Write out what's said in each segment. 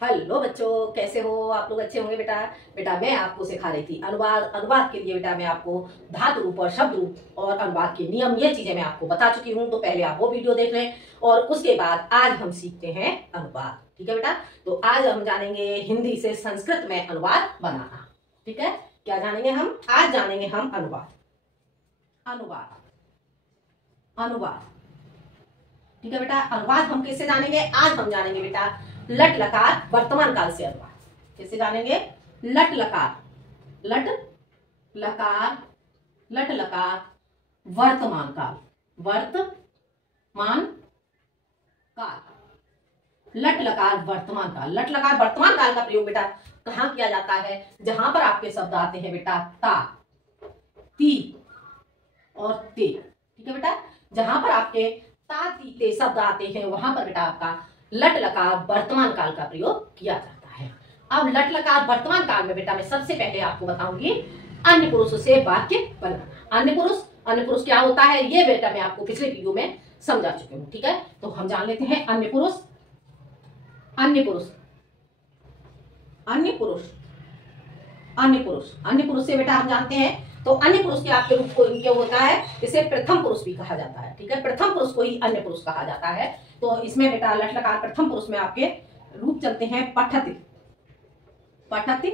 Hello बच्चों, कैसे हो आप लोग? अच्छे होंगे बेटा। बेटा मैं आपको सिखा रही थी अनुवाद। अनुवाद के लिए बेटा मैं आपको धातु रूप और शब्द रूप और अनुवाद के नियम, ये चीजें मैं आपको बता चुकी हूँ। तो पहले आप वो वीडियो देख लें और उसके बाद आज हम सीखते हैं अनुवाद। ठीक है बेटा। तो आज हम जानेंगे हिंदी से संस्कृत में अनुवाद बनाना। ठीक है, क्या जानेंगे हम? आज जानेंगे हम अनुवाद। अनुवाद अनुवाद ठीक है बेटा। अनुवाद हम किससे जानेंगे? आज हम जानेंगे बेटा लट लकार वर्तमान काल से अनुवाद। किससे जानेंगे? लट लकार, लट लकार, लट लकार वर्तमान काल, वर्तमान काल, लट लकार वर्तमान काल। लट लकार वर्तमान काल का प्रयोग बेटा कहां किया जाता है? जहां पर आपके शब्द आते हैं बेटा ता, ती और ते। ठीक है बेटा, जहां पर आपके ता ती ते शब्द आते हैं वहां पर बेटा आपका लट लकार वर्तमान काल का प्रयोग किया जाता है। अब लट लकार वर्तमान काल में बेटा मैं सबसे पहले आपको बताऊंगी अन्य पुरुष से वाक्य बनाना। अन्य पुरुष क्या होता है ये बेटा मैं आपको पिछले वीडियो में समझा चुकी हूँ। ठीक है, तो हम जान लेते हैं अन्य पुरुष। अन्य पुरुष अन्य पुरुष अन्य पुरुष अन्य पुरुष से बेटा हम जानते हैं तो अन्य पुरुष के आपके रूप को क्या होता है? इसे प्रथम पुरुष भी कहा जाता है। ठीक है, प्रथम पुरुष को ही अन्य पुरुष कहा जाता है। तो इसमें बेटा लट लकार प्रथम पुरुष में आपके रूप चलते हैं पठति, पठति,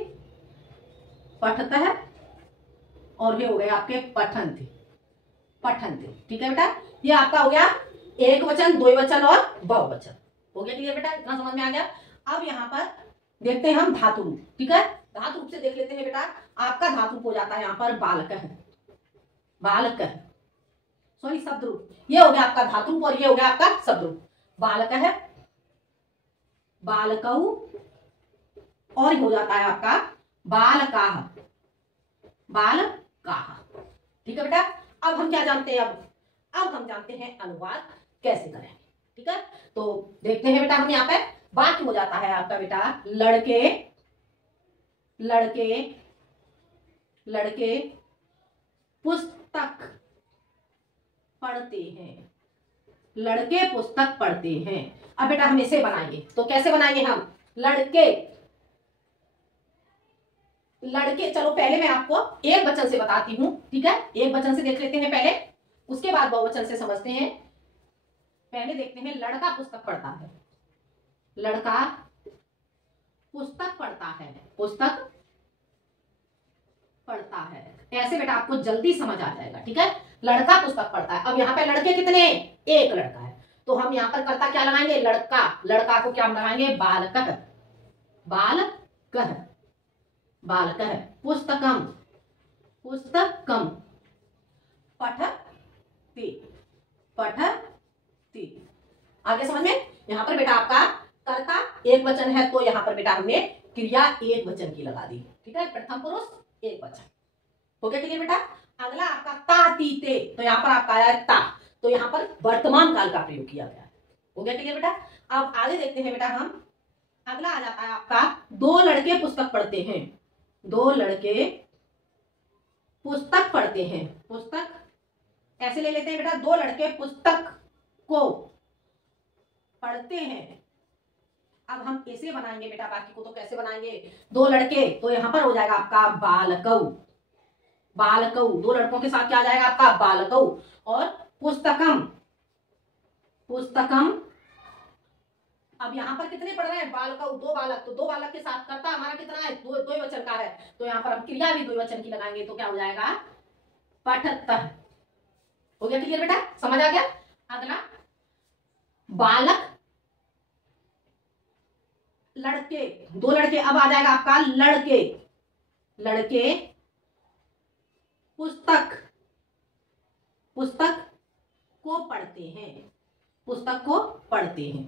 पठतः और ये हो गए आपके पठन्ति, पठन्ति। ठीक है बेटा, ये आपका हो गया एक वचन, द्विवचन और बहुवचन। हो गया क्लियर बेटा? इतना समझ में आ गया। अब यहाँ पर देखते हैं हम धातु रूप। ठीक है, धातु रूप से देख लेते हैं बेटा। आपका धातु रूप हो जाता है यहाँ पर बालक है, बालक है, सॉरी शब्द रूप। ये हो गया आपका धातु रूप और ये हो गया आपका शब्द रूप। बालक है, बालकऊ और हो जाता है आपका बालकाह, बालकाह। ठीक है बेटा, अब हम क्या जानते हैं? अब हम जानते हैं अनुवाद कैसे करें। ठीक है, तो देखते हैं बेटा हम यहाँ पे वाक्य हो जाता है आपका बेटा लड़के, लड़के, लड़के पुस्तक पढ़ते हैं, लड़के पुस्तक पढ़ते हैं। अब बेटा हम इसे बनाएंगे तो कैसे बनाएंगे हम? लड़के, लड़के। चलो पहले मैं आपको एक वचन से बताती हूं। ठीक है, एक वचन से देख लेते हैं पहले, उसके बाद बहुवचन से समझते हैं। पहले देखते हैं लड़का पुस्तक पढ़ता है, लड़का पुस्तक पढ़ता है, पुस्तक पढ़ता है। ऐसे बेटा आपको जल्दी समझ आ जाएगा। ठीक है, लड़का पुस्तक पढ़ता है। अब यहाँ पे लड़के कितने? एक लड़का है, तो हम यहाँ पर कर्ता क्या लगाएंगे? लड़का। लड़का को क्या लगाएंगे? बालकः, बालकः, बालकः पुस्तकम, पुस्तकम पठति, पठति। आगे समझ में? यहाँ पर बेटा आपका कर्ता एक वचन है तो यहाँ पर बेटा हमने क्रिया एक वचन की लगा दी। ठीक है, प्रथम पुरुष एक वचन। हो गया क्लियर बेटा? अगला आपका ता ती ते, तो यहाँ पर आपका आया है ता, तो यहाँ पर वर्तमान काल का प्रयोग किया गया है। हो गया क्लियर बेटा? अब आगे देखते हैं बेटा हम। अगला आ जाता है आपका दो लड़के पुस्तक पढ़ते हैं, दो लड़के पुस्तक पढ़ते हैं। पुस्तक ऐसे ले लेते हैं बेटा, दो लड़के पुस्तक को पढ़ते हैं। अब हम कैसे बनाएंगे बेटा बाकी को? तो कैसे बनाएंगे? दो लड़के, तो यहां पर हो जाएगा आपका बालकऊ, बालकऊ। दो लड़कों के साथ क्या आ जाएगा आपका? बालकऊ। और पुस्तकम, पुस्तकम। अब यहाँ पर कितने पढ़ रहे हैं? बालकऊ, दो बालक, तो दो बालक के साथ करता हमारा कितना है? दो वचन का है, तो यहाँ पर हम क्रिया भी दो वचन की लगाएंगे तो क्या हो जाएगा? पठतः। हो गया क्लियर बेटा? समझ आ गया? अगला बालक, लड़के, दो लड़के। अब आ जाएगा आपका लड़के, लड़के पुस्तक, पुस्तक को पढ़ते हैं, पुस्तक को पढ़ते हैं।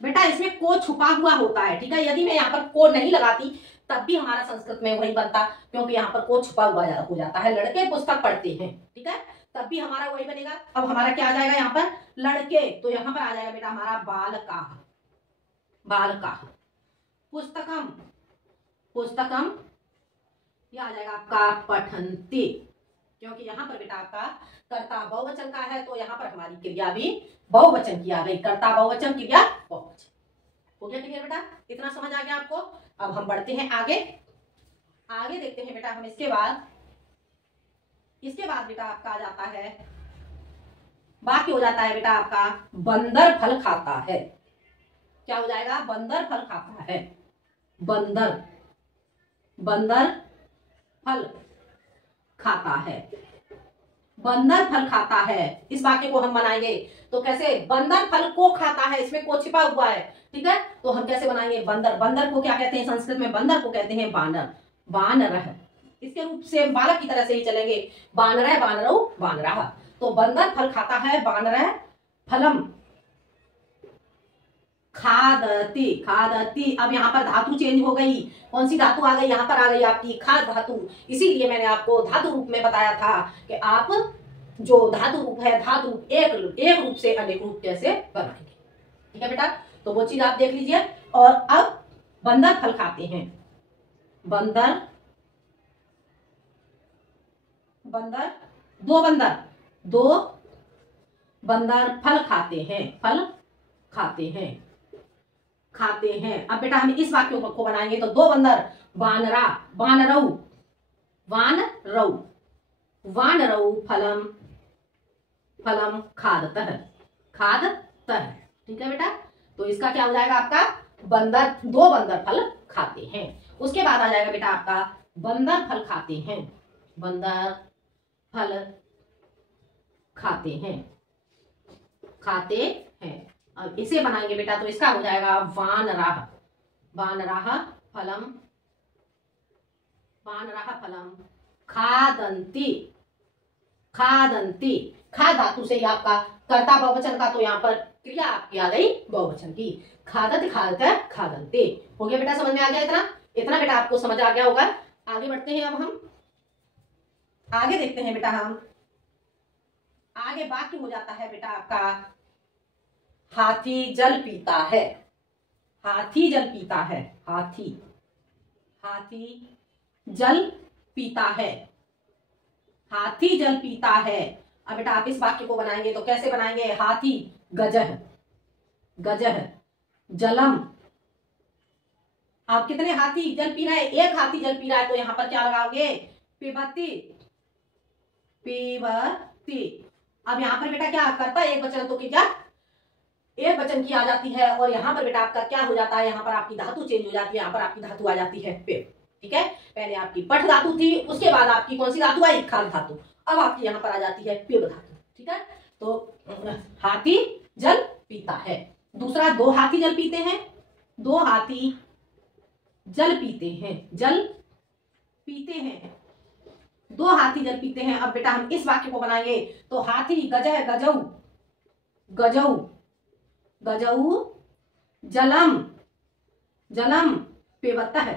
बेटा इसमें को छुपा हुआ होता है। ठीक है, यदि मैं यहाँ पर को नहीं लगाती तब भी हमारा संस्कृत में वही बनता, क्योंकि यहाँ पर को छुपा हुआ हो जाता है। लड़के पुस्तक पढ़ते हैं, ठीक है, तब भी हमारा वही बनेगा। अब हमारा क्या आ जाएगा यहाँ पर? लड़के, तो यहाँ पर आ जाएगा बेटा हमारा बालकाः, बालकाः। पुस्तकम, पुस्तकम, यह आ जाएगा आपका पठन्ति, क्योंकि यहाँ पर बेटा आपका कर्ता बहुवचन का है तो यहाँ पर हमारी क्रिया भी बहुवचन की आ गई। कर्ता बहुवचन, क्रिया बहुवचन। हो गया क्लियर बेटा? इतना समझ आ गया आपको? अब हम बढ़ते हैं आगे। आगे देखते हैं बेटा हम इसके बाद बेटा आपका आ जाता है, वाक्य हो जाता है बेटा आपका बंदर फल खाता है। क्या हो जाएगा? बंदर फल खाता है। बंदर फल खाता है। बंदर फल खाता है, इस वाक्य को हम बनाएंगे तो कैसे? बंदर फल को खाता है, इसमें को छिपा हुआ है, ठीक है? तो हम कैसे बनाएंगे? बंदर को क्या कहते हैं संस्कृत में? बंदर को कहते हैं बानर। बानरः, इसके रूप से बालक की तरह से ही चलेंगे, बानरः, बानरौ, बानरः। तो बंदर फल खाता है, बानरः फलम खादति। खादति, अब यहाँ पर धातु चेंज हो गई। कौन सी धातु आ गई? यहाँ पर आ गई आपकी खाद धातु। इसीलिए मैंने आपको धातु रूप में बताया था कि आप जो धातु रूप है, धातु रूप एक रूप से अनेक रूप कैसे बनाएंगे, ठीक है बेटा? तो वो चीज आप देख लीजिए। और अब बंदर फल खाते हैं। बंदर दो बंदर फल खाते हैं। फल खाते हैं। अब बेटा हम इस वाक्य को बनाएंगे तो दो बंदर, बानरौ फलम खादतः। ठीक है बेटा? तो इसका क्या हो जाएगा आपका? दो बंदर फल खाते हैं। उसके बाद आ जाएगा बेटा आपका बंदर फल खाते हैं। बंदर फल खाते हैं। अब इसे बनाएंगे बेटा तो इसका हो जाएगा वानराः फलम खादन्ति। खा धातु से ही आपका कर्ता बहुवचन का, तो यहाँ पर क्रिया आपकी आ गई बहुवचन की। खादत खादन्ते। हो गया बेटा? समझ में आ गया? इतना बेटा आपको समझ आ गया होगा। आगे बढ़ते हैं। अब हम आगे देखते हैं बेटा। हम आगे वाक्य हो जाता है बेटा आपका हाथी जल पीता है। हाथी जल पीता है। हाथी जल पीता है। हाथी जल पीता है। अब बेटा आप इस वाक्य को बनाएंगे तो कैसे बनाएंगे? हाथी गजह जलम। आप कितने हाथी जल पी रहे हैं? एक हाथी जल पी रहा है, तो यहां पर क्या लगाओगे? पिबती। अब यहां पर बेटा क्या करता है? एक वचन, तो क्या एक वचन की आ जाती है। और यहाँ पर बेटा आपका क्या हो जाता है? यहाँ पर आपकी धातु चेंज हो जाती है। यहाँ पर आपकी धातु आ जाती है पेड़, ठीक है? पहले आपकी पठ धातु थी, उसके बाद आपकी कौन सी धातु आई? खाद धातु। अब आपकी यहाँ पर आ जाती है पेड़ धातु, ठीक है? तो हाथी जल पीता है। दूसरा, दो हाथी जल पीते हैं। दो हाथी जल पीते हैं। दो हाथी जल पीते हैं। अब बेटा हम इस वाक्य को बनाएंगे तो हाथी गजऊ जलम पिबतः।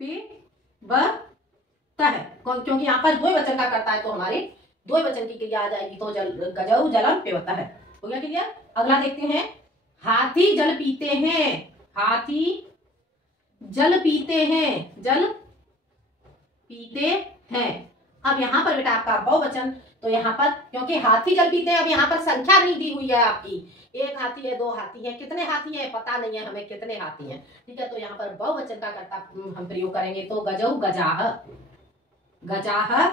क्योंकि यहाँ पर द्वय वचन का करता है, तो हमारे द्वय वचन की क्रिया आ जाएगी, तो गजऊ जलम पिबतः। हो गया क्लियर? अगला देखते हैं। हाथी जल पीते हैं। हाथी जल पीते हैं। अब यहाँ पर बेटा आपका बहुवचन, तो यहाँ पर क्योंकि हाथी जल पीते हैं, अब यहाँ पर संख्या नहीं दी हुई है आपकी। एक हाथी है, दो हाथी है, कितने हाथी है पता नहीं है हमें कितने हाथी हैं, ठीक है? तो यहाँ पर बहुवचन का कर्ता हम प्रयोग करेंगे, तो गजौ गजाह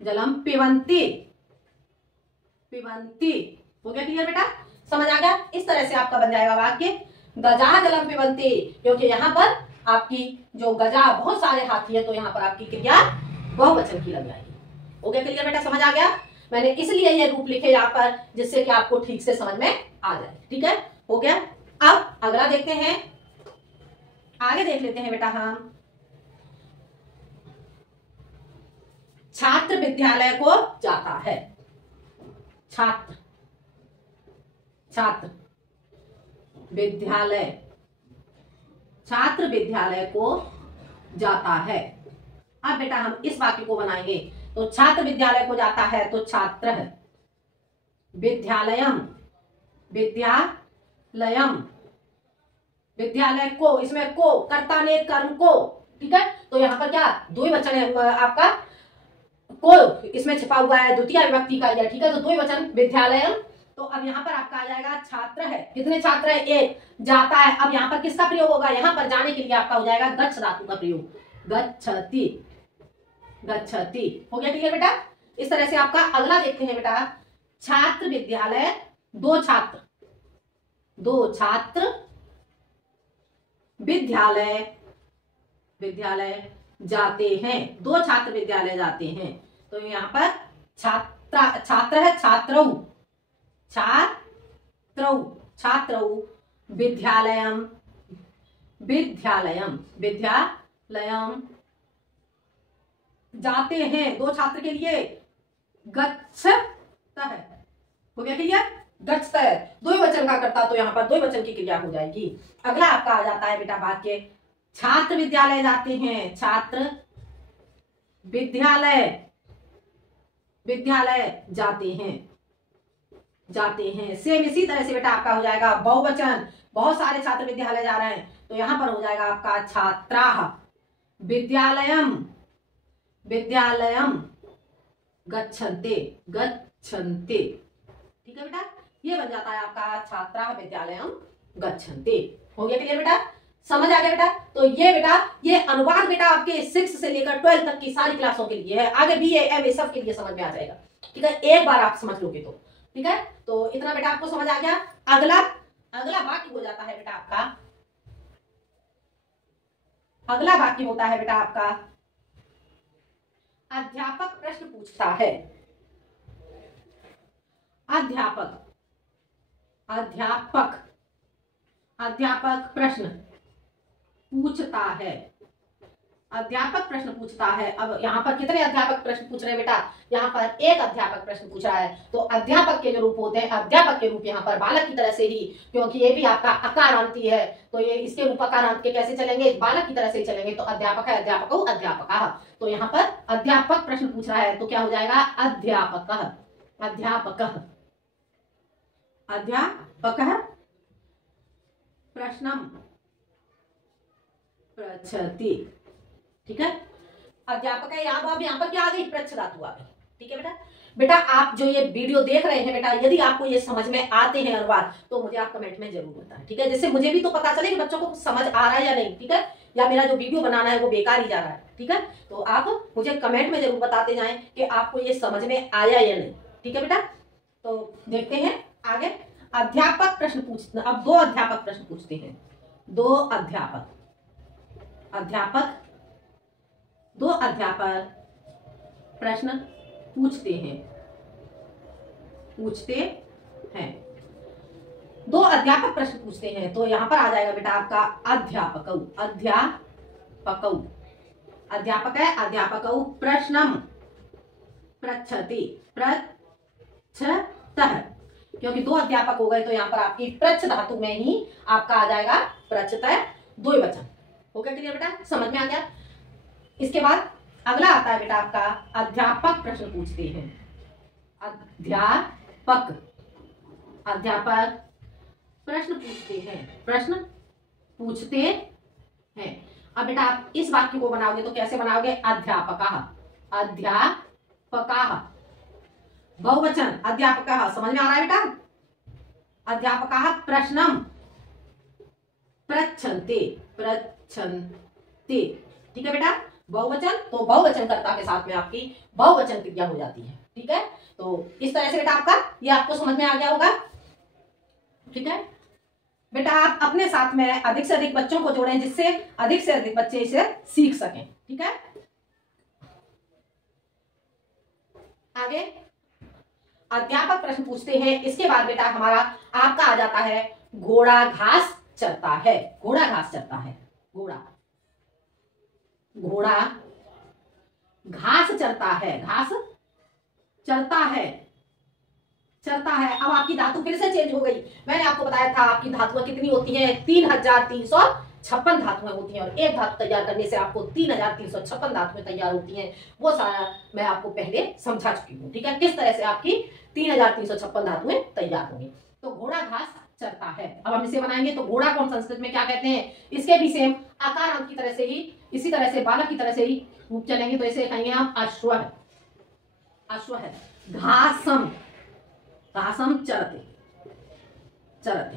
जलम पिबन्ति। हो गया क्लियर बेटा? समझ आ गया? इस तरह से आपका बन जाएगा वाक्य गजाह जलम पिबन्ति। क्योंकि यहाँ पर आपकी जो गजा बहुत सारे हाथी है, तो यहाँ पर आपकी क्रिया बहुवचन की लग जाएगी। हो गया क्लियर बेटा? समझ आ गया? मैंने इसलिए ये रूप लिखे यहाँ पर, जिससे कि आपको ठीक से समझ में आ जाए, ठीक है? हो गया? अब अगला देखते हैं। आगे देख लेते हैं बेटा हम। छात्र विद्यालय को जाता है। छात्र विद्यालय को जाता है। अब बेटा हम इस वाक्य को बनाएंगे तो छात्र विद्यालय को जाता है, तो छात्र विद्यालय को, इसमें को कर्ता ने कर्म को, ठीक है? तो यहाँ पर क्या द्विवचन है आपका, को इसमें छिपा हुआ है, द्वितीय विभक्ति का, ठीक है? तो द्विवचन विद्यालयम तो अब यहाँ पर आपका आ जाएगा छात्र है, कितने छात्र है, एक, जाता है, अब यहाँ पर किसका प्रयोग होगा, यहाँ पर जाने के लिए आपका हो जाएगा गच्छ धातु का प्रयोग, गच्छति, गच्छति। हो गया क्लियर बेटा। इस तरह से आपका अगला देखते हैं बेटा, छात्र विद्यालय, दो छात्र, दो छात्र विद्यालय, विद्यालय जाते हैं, दो छात्र विद्यालय जाते हैं। तो यहाँ पर छात्र है, छात्रौ, छात्रौ, छात्रौ विद्यालयम, विद्यालयम, विद्यालयम जाते हैं, दो छात्र के लिए गच्छतः। हो गया क्लियर, गच्छतः द्विवचन का करता, तो यहाँ पर द्विवचन की क्रिया हो जाएगी। अगला आपका आ जाता है बेटा वाक्य, छात्र विद्यालय जाते हैं, छात्र विद्यालय, विद्यालय जाते हैं, जाते हैं। सेम इसी तरह से बेटा आपका हो जाएगा बहुवचन, बहुत सारे छात्र विद्यालय जा रहे हैं, तो यहां पर हो जाएगा आपका छात्राः विद्यालयम, विद्यालयम गच्छन्ते, गच्छन्ते। ठीक है बेटा, ये बन जाता है आपका छात्राः विद्यालयम गच्छन्ते। हो गया क्लियर बेटा, समझ आ गया बेटा। तो ये बेटा, ये अनुवाद बेटा आपके 6 से लेकर 12 तक की सारी क्लासों के लिए है, आगे BA MA सब के लिए समझ में आ जाएगा। ठीक है, एक बार आप समझ लोगे तो ठीक है। तो इतना बेटा आपको समझ आ गया। अगला वाक्य हो जाता है बेटा आपका, अगला वाक्य होता है बेटा आपका, अध्यापक प्रश्न पूछता है, अध्यापक, अध्यापक, अध्यापक प्रश्न पूछता है, अध्यापक प्रश्न पूछता है। अब यहाँ पर कितने अध्यापक प्रश्न पूछ रहे हैं बेटा, यहाँ पर एक अध्यापक प्रश्न पूछ रहा है। तो अध्यापक के जो रूप होते हैं, अध्यापक के रूप यहाँ पर बालक की तरह से ही, क्योंकि ये भी आपका अकारांती है, तो ये इसके रूप अकारांत के कैसे चलेंगे, बालक की तरह से ही चलेंगे। तो अध्यापक है, अध्यापको, अध्यापकः। तो यहाँ पर अध्यापक प्रश्न पूछ रहा है, तो क्या हो जाएगा, अध्यापकः, अध्यापकः, अध्यापकः प्रश्नम पृच्छति। ठीक है, अध्यापक है, यहाँ पर क्या आ गई, पृच्छ धातु आ गई। ठीक है बेटा। बेटा आप जो ये वीडियो देख रहे हैं बेटा, यदि आपको ये समझ में आते हैं अनुवाद, तो मुझे आप कमेंट में जरूर बताएं। ठीक है, जिससे मुझे भी तो पता चले कि बच्चों को समझ आ रहा है या नहीं। ठीक है, या मेरा जो वीडियो बनाना है वो बेकार ही जा रहा है। ठीक है, तो आप मुझे कमेंट में जरूर बताते जाएं कि आपको ये समझ में आया या नहीं। ठीक है बेटा, तो देखते हैं आगे। अध्यापक प्रश्न पूछते, अब दो अध्यापक प्रश्न पूछते हैं, दो अध्यापक, अध्यापक, दो अध्यापक प्रश्न पूछते हैं, पूछते हैं, दो अध्यापक प्रश्न पूछते हैं। तो यहां पर आ जाएगा बेटा आपका अध्यापकौ, अध्यापकौ, अध्यापक है, अध्यापकौ प्रश्नम पृच्छति, पृच्छतः, क्योंकि दो अध्यापक हो गए तो यहाँ पर आपकी पृच्छ धातु में ही आपका आ जाएगा पृच्छतः द्विवचन। हो गया क्लियर बेटा, समझ में आ गया। इसके बाद अगला आता है बेटा आपका, अध्यापक प्रश्न पूछते हैं, अध्यापक, अध्यापक प्रश्न पूछते हैं, प्रश्न पूछते हैं। अब बेटा आप इस वाक्य को बनाओगे तो कैसे बनाओगे, अध्यापकः, अध्यापकः बहुवचन, अध्यापकः, समझ में आ रहा है बेटा, अध्यापकः प्रश्नम पृच्छन्ते, पृच्छन्ते। ठीक है बेटा, बहुवचन, तो बहुवचन कर्ता के साथ में आपकी बहुवचन क्रिया हो जाती है। ठीक है, तो इस तरह से बेटा आपका ये आपको समझ में आ गया होगा। ठीक है बेटा, आप अपने साथ में अधिक से अधिक बच्चों को जोड़ें, जिससे अधिक से अधिक बच्चे इसे सीख सकें। ठीक है, आगे अध्यापक प्रश्न पूछते हैं। इसके बाद बेटा हमारा आपका आ जाता है, घोड़ा घास चरता है, घोड़ा घास चरता है, घोड़ा, घोड़ा घास चरता है, घास चरता है, चरता है। अब आपकी धातु फिर से चेंज हो गई। मैंने आपको बताया था आपकी धातुएं कितनी होती हैं, 3356 धातुएं होती हैं, और एक धातु तैयार करने से आपको 3356 धातुएं तैयार होती हैं। वो सारा मैं आपको पहले समझा चुकी हूँ। ठीक है, किस तरह से आपकी 3356 धातुएं तैयार होंगी। तो घोड़ा घास चरता है। अब हम इसे बनाएंगे तो घोड़ा को हम संस्कृत में क्या कहते हैं, इसके भी सेम आकार अंक की तरह से ही, इसी तरह से बालक की तरह से ही रूप चलेंगे, तो इसे कहेंगे हम अश्व, अश्व है। घासम, घासम चरते, चरते।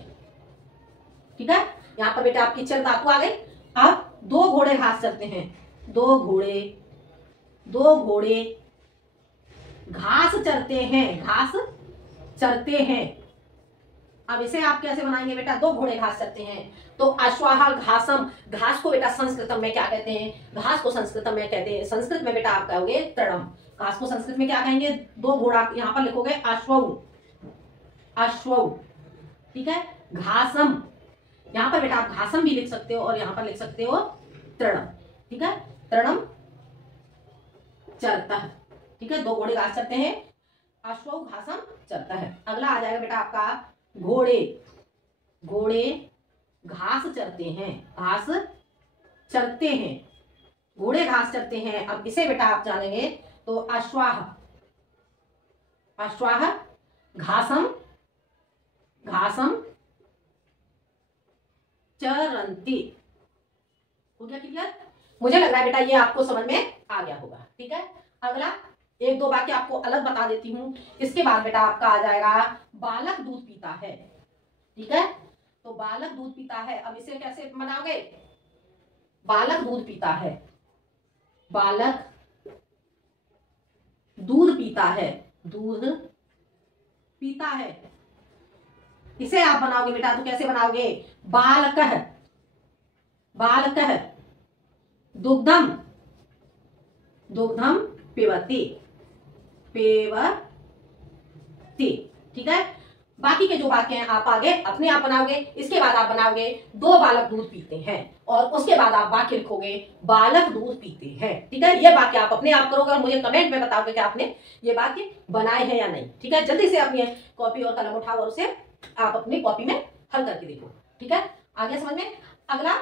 ठीक है, यहाँ पर बेटा आपकी चर धातु आ गई। अब दो घोड़े घास चरते हैं, दो घोड़े घास चरते हैं, घास चरते हैं। अब इसे आप कैसे बनाएंगे बेटा, दो घोड़े घास चरते हैं तो अश्वाह घासम, घास को बेटा संस्कृतम में क्या कहते हैं, घास को संस्कृतम में कहते हैं, संस्कृत में बेटा आप कहोगे तृणम। घास को संस्कृत में क्या कहेंगे, दो घोड़ा, यहाँ पर लिखोगे अश्वऊ, अश्वऊ। ठीक है, घासम, यहाँ पर बेटा आप घासम भी लिख सकते हो और यहाँ पर लिख सकते हो तृणम। ठीक है, तृणम चरता है। ठीक है, दो घोड़े घास चरते हैं, अश्वऊ घासम चरता है। अगला आ जाएगा बेटा आपका घोड़े घास चरते हैं, घास चरते हैं, घोड़े घास चरते हैं। अब इसे बेटा आप जानेंगे तो अश्वाह घासम चरंती। हो गया क्लियर? मुझे लग रहा है बेटा ये आपको समझ में आ गया होगा। ठीक है, अगला एक दो वाक्य आपको अलग बता देती हूं। इसके बाद बेटा आपका आ जाएगा बालक दूध पीता है। ठीक है, तो बालक दूध पीता है। अब इसे कैसे बनाओगे, बालक दूध पीता है, बालक दूध पीता है, दूध पीता है। इसे आप बनाओगे बेटा तो कैसे बनाओगे, बालकः दुग्धम पिबति। ठीक है, बाकी के जो वाक्य हैं आप आगे अपने आप बनाओगे। इसके बाद आप बनाओगे दो बालक दूध पीते हैं और उसके बाद आप वाक्य लिखोगे बालक दूध पीते हैं। ठीक है, ये वाक्य आप अपने आप करोगे और मुझे कमेंट में बताओगे कि आपने ये वाक्य बनाए हैं या नहीं। ठीक है, जल्दी से अपनी कॉपी और कलम उठाओ और उसे आप अपनी कॉपी में हल करके देखो। ठीक है, आगे समझ में। अगला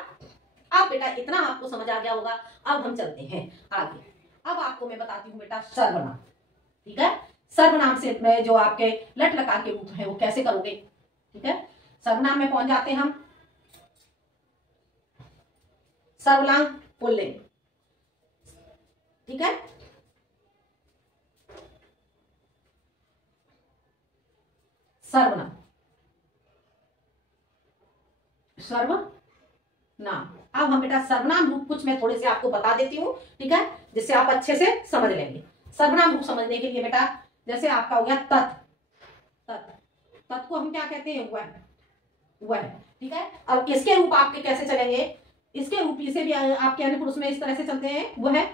आप बेटा इतना आपको समझ आ गया होगा। अब हम चलते हैं आगे। अब आपको मैं बताती हूँ बेटा सर्वनाम। ठीक है, सर्वनाम से में जो आपके लट लकार के रूप हैं वो कैसे करोगे। ठीक है, सर्वनाम में पहुंच जाते हैं हम। सर्वनाम पुल्लिंग। ठीक है, सर्वनाम अब हम बेटा सर्वनाम रूप कुछ मैं थोड़े से आपको बता देती हूँ। ठीक है, जिससे आप अच्छे से समझ लेंगे। सर्वनाम रूप समझने के लिए बेटा जैसे आपका हो गया तत् को हम क्या कहते हैं, वह। ठीक है, अब इसके रूप आपके कैसे चलेंगे, इसके रूप इसे भी आपके अन्य पुरुष में इस तरह से चलते हैं, वह।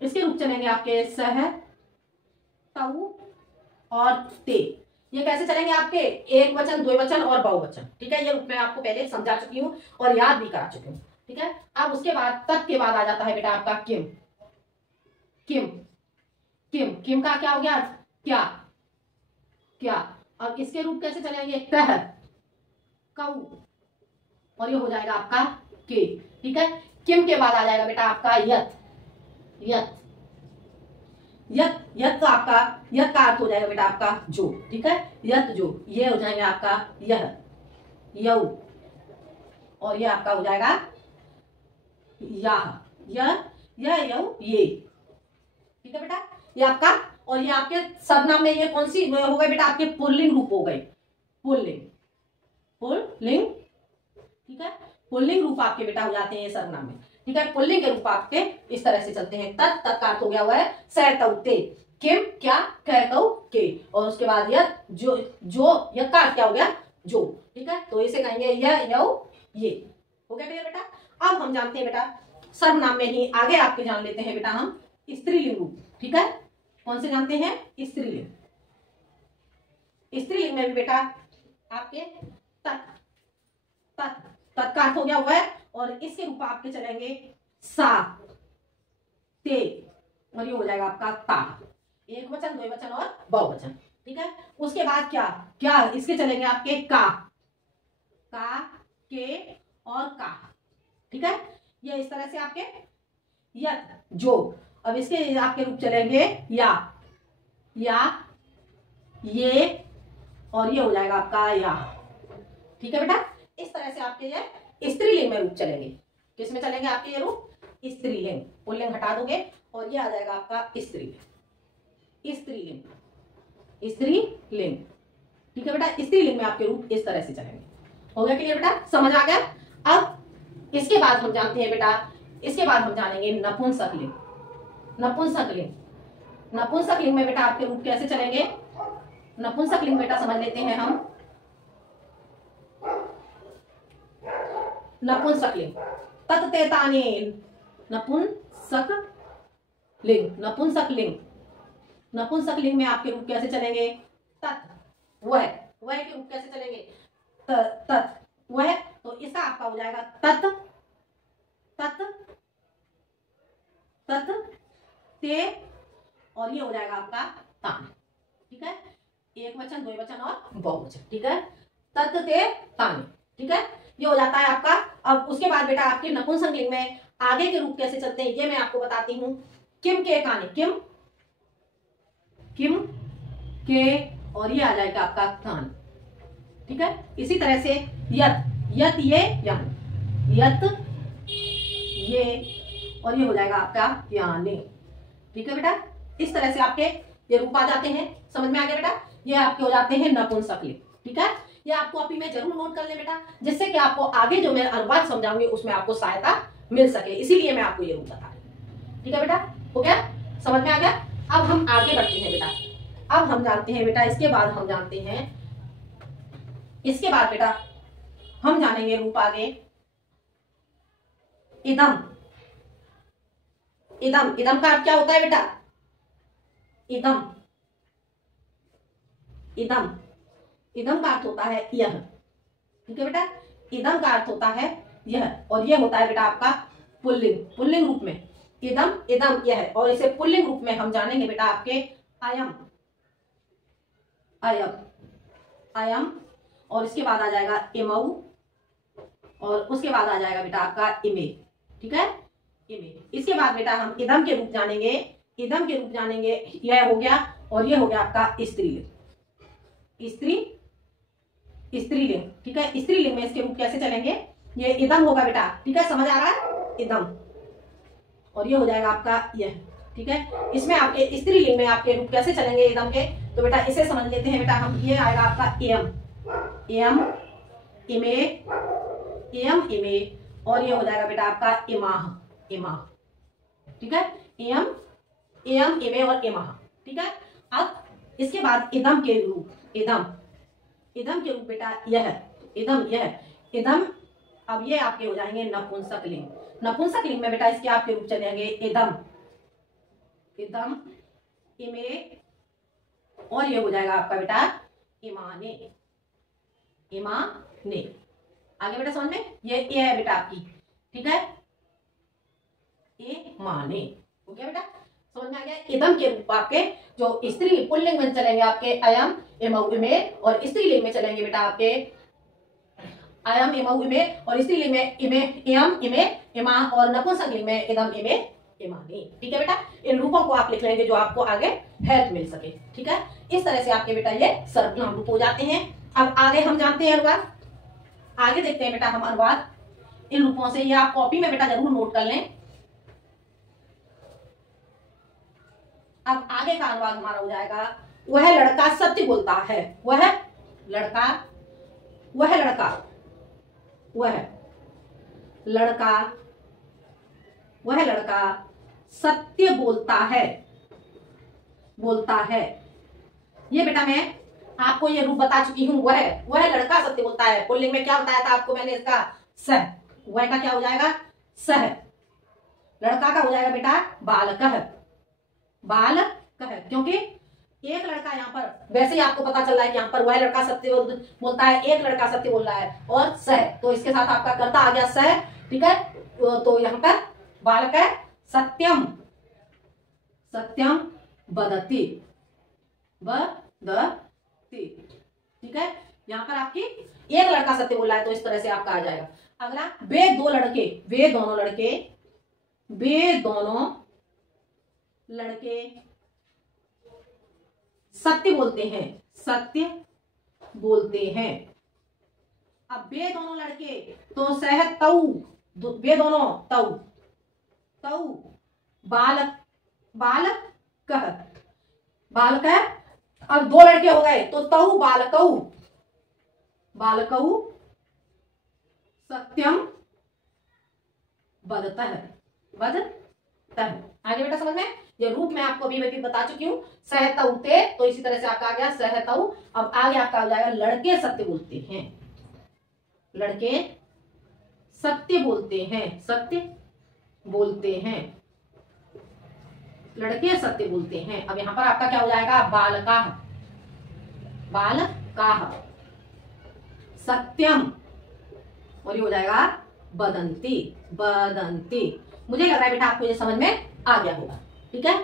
इसके रूप चलेंगे आपके सह, तऊ और ते। ये कैसे चलेंगे आपके, एक वचन, द्विवचन और बहुवचन। ठीक है, ये रूप मैं आपको पहले समझा चुकी हूँ और याद भी करा चुकी हूँ। ठीक है, अब उसके बाद तत् के बाद आ जाता है बेटा आपका किम का क्या हो गया, क्या। अब इसके रूप कैसे चलेंगे, कह, कऊ और ये हो जाएगा आपका के। ठीक है, किम के बाद आ जाएगा बेटा आपका यत आपका, यत का अर्थ हो जाएगा बेटा आपका जो। ठीक है, यत जो, ये हो जाएंगे आपका यह, यऊ और ये आपका हो जाएगा यऊ ये। ठीक है बेटा, ये आपका, और ये आपके सर्वनाम में ये कौन सी हो गए बेटा, आपके पुल्लिंग रूप हो गए, पुल्लिंग। ठीक है, पुल्लिंग रूप आपके बेटा हो जाते हैं सर्वनाम में। ठीक है, पुल्लिंग के रूप आपके इस तरह से चलते हैं। तत् का अर्थ हो गया हुआ है सह, तऊ, ते। किम क्या, कह, कऊ, के। और उसके बाद यह जो यह का क्या हो गया, जो। ठीक है, तो इसे कहेंगे यह, यऊ, ये। हो गया क्लियर बेटा। अब हम जानते हैं बेटा सर्वनाम में ही आगे आपके जान लेते हैं बेटा हम स्त्रीलिंग रूप। ठीक है, कौन से जानते हैं, स्त्रीलिंग। स्त्रीलिंग में भी बेटा आपके तत् का अर्थ हो गया हुआ है और इसके रूप आपके चलेंगे सा, ते और ये हो जाएगा आपका ता। एक वचन, द्विवचन और बहुवचन। ठीक है, उसके बाद क्या इसके चलेंगे आपके का, के और का। ठीक है, ये इस तरह से आपके यत जो। अब इसके आपके रूप चलेंगे या ये और ये हो जाएगा आपका या। ठीक है बेटा, इस तरह से आपके ये स्त्रीलिंग में रूप चलेंगे। किस में चलेंगे आपके ये रूप, स्त्रीलिंग। पुल्लिंग हटा दोगे और ये आ जाएगा आपका स्त्रीलिंग। ठीक है बेटा, स्त्रीलिंग में आपके रूप इस तरह से चलेंगे। हो गया क्लियर बेटा, समझ आ गया। अब इसके बाद हम जानते हैं बेटा, इसके बाद हम जानेंगे नपुंसकलिंग। नपुंसकलिंग, नपुंसकलिंग में बेटा आपके रूप कैसे चलेंगे? नपुंसकलिंग बेटा समझ लेते हैं हम। नपुंसकलिंग तत्तेताने, नपुंसकलिंग, नपुंसकलिंग, नपुंसकलिंग में आपके रूप कैसे चलेंगे? तत्, वह के रूप कैसे चलेंगे? तत्, वह, तो इसका आपका हो जाएगा तत्, तत्, तत्, ते, और ये हो जाएगा आपका तान। ठीक है, एक वचन, द्वि वचन और बहुवचन। ठीक है, तत्, ते, तान। ठीक है, ये हो जाता है आपका। अब उसके बाद बेटा आपके नपुंसकलिंग में आगे के रूप कैसे चलते हैं ये मैं आपको बताती हूँ। किम के काने, किम, किम के, और ये आ जाएगा आपका कान। ठीक है, इसी तरह से यत, यत ये यम, यत ये, और ये हो जाएगा आपका यानी। ठीक है बेटा, इस तरह से आपके ये रूप आ जाते हैं। समझ में आ गया बेटा, ये आपके हो जाते हैं नपुंसकलिंग। ठीक है, ये आपको कॉपी में जरूर नोट कर ले बेटा, जिससे कि आपको आगे जो मैं अनुवाद समझाऊंगी उसमें आपको सहायता मिल सके, इसीलिए मैं आपको ये रूप बता रही हूँ। ठीक है बेटा, हो गया, समझ में आ गया। अब हम आगे बढ़ते हैं बेटा। अब हम जानते हैं बेटा, इसके बाद हम जानते हैं, इसके बाद बेटा हम जानेंगे रूप आगे इदम। इदम, इदम का अर्थ क्या होता है बेटा? इदम, इदम, इदम का अर्थ होता है यह। ठीक है बेटा, इदम का अर्थ होता है यह, और यह होता है बेटा आपका पुल्लिंग, पुल्लिंग रूप में इदम, इदम यह, और इसे पुल्लिंग रूप में हम जानेंगे बेटा आपके अयम, अयम, अयम, और इसके बाद आ जाएगा इमऊ, और उसके बाद आ जाएगा बेटा आपका इमे। ठीक है, इमे। इसके बाद बेटा हम इदम के रूप जानेंगे, इदम के रूप जानेंगे, यह हो गया, और यह हो गया आपका स्त्रीलिंग, स्त्रीलिंग। ठीक है, स्त्रीलिंग में इसके रूप कैसे चलेंगे? ये इदम होगा बेटा। ठीक है, समझ आ रहा है? इदम, और ये हो जाएगा आपका यह। ठीक है, इसमें आपके स्त्रीलिंग में आपके रूप कैसे चलेंगे इदम के? तो बेटा इसे समझ लेते हैं बेटा हम। ये आएगा आपका एम, एम, इमे, एम, इमे, और ये हो जाएगा बेटा आपका इमाह, इमाह। ठीक है, एम, एम, इमे और इमाह। ठीक है, अब इसके बाद इदम के रूप, इदम, इदम के रूप बेटा यह, इदम, यह, इदम। अब ये आपके हो जाएंगे नपुंसकलिंग। नपुंसकलिंग में बेटा इसके आपके रूप चलेंगे इदम, इदम, इमे, और ये हो जाएगा आपका बेटा इमाने, इमाने। आगे बेटा समझ में, ये है बेटा आपकी। ठीक है, इमाने हो गया बेटा, समझ में आ गया। इदम के रूप आपके जो स्त्री पुल्लिंग में चलेंगे आपके अयम, इमऊ, इमे, और स्त्रीलिंग में चलेंगे बेटा आपके अयम, इमऊ, इमे, और स्त्रीलिंग में इमे, एम, इमे, इमा, और नपुंसकलिंग में इदम, इमे, इमानी। ठीक है बेटा, इन रूपों को आप लिख लेंगे जो आपको आगे हेल्प मिल सके। ठीक है, इस तरह से आपके बेटा ये सर्वनाम रूप हो जाते हैं। अब आगे हम जानते हैं अनुवाद, आगे देखते हैं बेटा हम अनुवाद इन रूपों से। ये आप कॉपी में बेटा जरूर नोट कर लें। अब आगे का अनुवाद हमारा हो जाएगा, वह लड़का सत्य बोलता है, वह लड़का, वह लड़का, वह लड़का, वह लड़का सत्य बोलता है, बोलता है। ये बेटा मैं आपको ये रूप बता चुकी हूं, वह लड़का सत्य बोलता है। पुल्लिंग में क्या बताया था आपको मैंने इसका? सह। वह का क्या हो जाएगा? सह। लड़का का हो जाएगा बेटा बालकः, बालकः, क्योंकि एक लड़का यहाँ पर, वैसे ही आपको पता चल रहा है कि यहाँ पर वह लड़का सत्य बोलता है, एक लड़का सत्य बोल रहा है, और सह, तो इसके साथ आपका कर्ता आ गया सह। ठीक है, तो यहाँ पर बालकः सत्यम, सत्यम वदति, वदति। ठीक है, यहाँ पर आपकी एक लड़का सत्य बोल रहा है, तो इस तरह से आपका आ जाएगा। अगला, वे दो लड़के, वे दोनों लड़के, वे दोनों लड़के सत्य बोलते हैं, सत्य बोलते हैं। अब वे दोनों लड़के, तो सह तऊ, वे दोनों तऊ, तऊ बालक, बालकः, बालकः अब दो लड़के हो गए तो तऊ बालकऊ, बालकऊ सत्यम वदतः, वदतः। आगे बेटा समझ में, ये रूप मैं आपको अभी भी बता चुकी हूँ। सहतऊ ते, तो इसी तरह से आपका आ गया सहतऊ। अब आगे आपका हो जाएगा लड़के सत्य बोलते हैं, लड़के सत्य बोलते हैं, सत्य बोलते हैं, लड़के सत्य बोलते हैं। अब यहां पर आपका क्या हो जाएगा, बालकाः, बालकाः सत्यम, और ये हो जाएगा वदन्ति, वदन्ति। मुझे लग रहा है बेटा आपको ये समझ में आ गया होगा। ठीक है,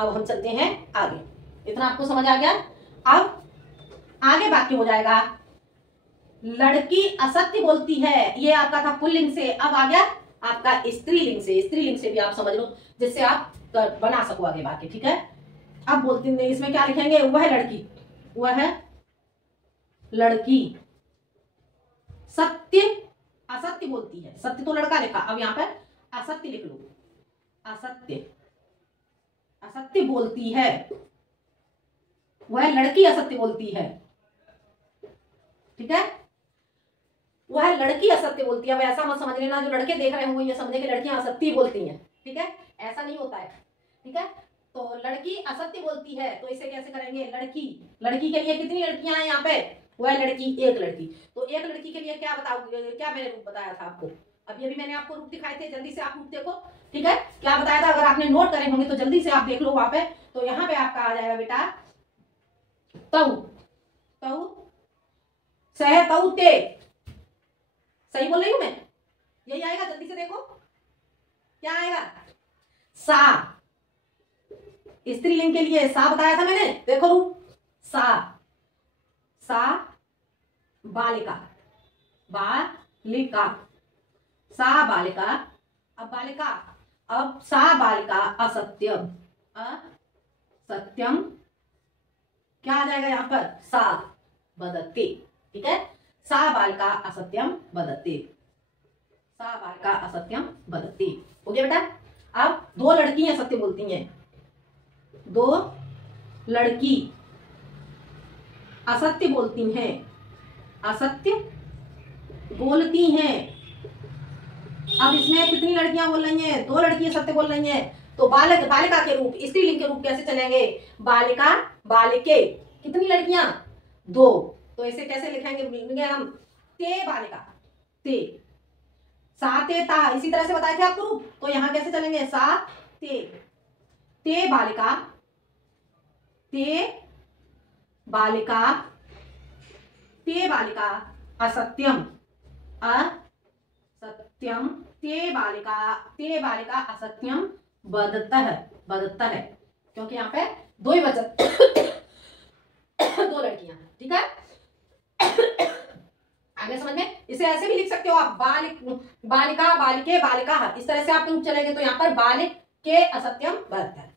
अब हम चलते हैं आगे। इतना आपको समझ आ गया। अब आगे बाकी हो जाएगा लड़की असत्य बोलती है, ये आपका था पुल्लिंग से। अब आ गया आपका स्त्रीलिंग से, स्त्रीलिंग से भी आप समझ लो जिससे आप बना सको आगे बाकी। ठीक है, अब बोलते हैं इसमें क्या लिखेंगे, वह लड़की, वह लड़की सत्य असत्य बोलती है। सत्य तो लड़का लिखा, अब यहां पर असत्य लिख लो, असत्य, असत्य बोलती है, वह लड़की असत्य बोलती है। ठीक है, वह लड़की असत्य बोलती है। अब ऐसा मत समझ लेना जो लड़के देख रहे होंगे ये समझे कि लड़कियां असत्य बोलती हैं। ठीक है, ऐसा नहीं होता है। ठीक है, तो लड़की असत्य बोलती है, तो इसे कैसे करेंगे, लड़की, लड़की के लिए कितनी लड़कियां हैं यहाँ पे, वह लड़की एक लड़की। तो एक लड़की के लिए क्या बताओगे, क्या मैंने रूप बताया था आपको, अभी अभी मैंने आपको रूप दिखाए थे, जल्दी से आप रूप देखो। ठीक है, क्या बताया था, अगर आपने नोट करे होंगे तो जल्दी से आप देख लो वहां पे। तो यहाँ पे आपका आ जाएगा बेटा तऊ, तऊ सह तऊ ते, सही बोल रही हूं मैं, यही आएगा, जल्दी से देखो क्या आएगा, सा। स्त्रीलिंग के लिए सा बताया था मैंने, देखो रूप, सा, सा बालिका, बालिका, सा बालिका। अब बालिका, अब सा बालिका असत्यम, असत्यम क्या आ जाएगा यहां पर, सा वदति। ठीक है, सा बालिका असत्यम वदति, सा बालिका असत्यम वदति। हो गया बेटा। अब दो लड़कियां सत्य बोलती हैं, दो लड़की असत्य बोलती हैं, असत्य बोलती हैं। अब इसमें कितनी लड़कियां बोल रही हैं, दो लड़कियां सत्य बोल रही हैं। तो बालक, बालिका के रूप, स्त्रीलिंग के रूप कैसे चलेंगे, बालिका बालिके, कितनी लड़कियां, दो। तो इसे कैसे लिखेंगे हम, ते बालिका, ते, सा ते ता, इसी तरह से बताए थे आपको रूप। तो यहां कैसे चलेंगे, सा ते, ते बालिका, ते बालिका, ते बालिका असत्यम, असत्यम, ते बालिका, ते बालिका असत्यम वदतः, वदतः, क्योंकि यहाँ पे दो ही वचन दो लड़कियां। ठीक है, आगे समझ में, इसे ऐसे भी लिख सकते हो आप, बालिका बालिके बालिका, इस तरह से आप रूप चलेंगे। तो यहाँ पर बालिके असत्यम वदतः।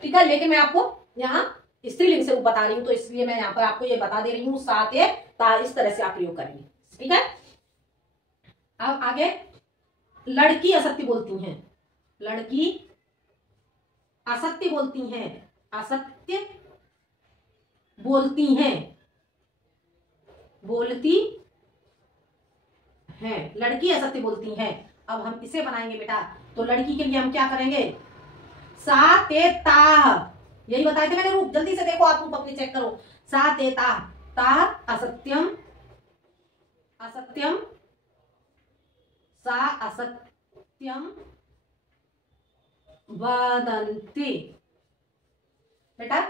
ठीक है, लेकिन मैं आपको यहाँ स्त्रीलिंग से बता रही हूं, तो इसलिए मैं यहाँ पर आपको ये बता दे रही हूँ, सात ये ता, इस तरह से आप प्रयोग करेंगे। ठीक है, अब आगे लड़की असत्य बोलती हैं, लड़की असत्य बोलती हैं, असत्य बोलती हैं, बोलती हैं, लड़की असत्य बोलती हैं। अब हम इसे बनाएंगे बेटा, तो लड़की के लिए हम क्या करेंगे, सा ते ता, यही बताए थे मैंने रूप, जल्दी से देखो आप रूप अपने चेक करो, सा ते ता, ता असत्यम, असत्यम, सा असत्यम वदन्ति। बेटा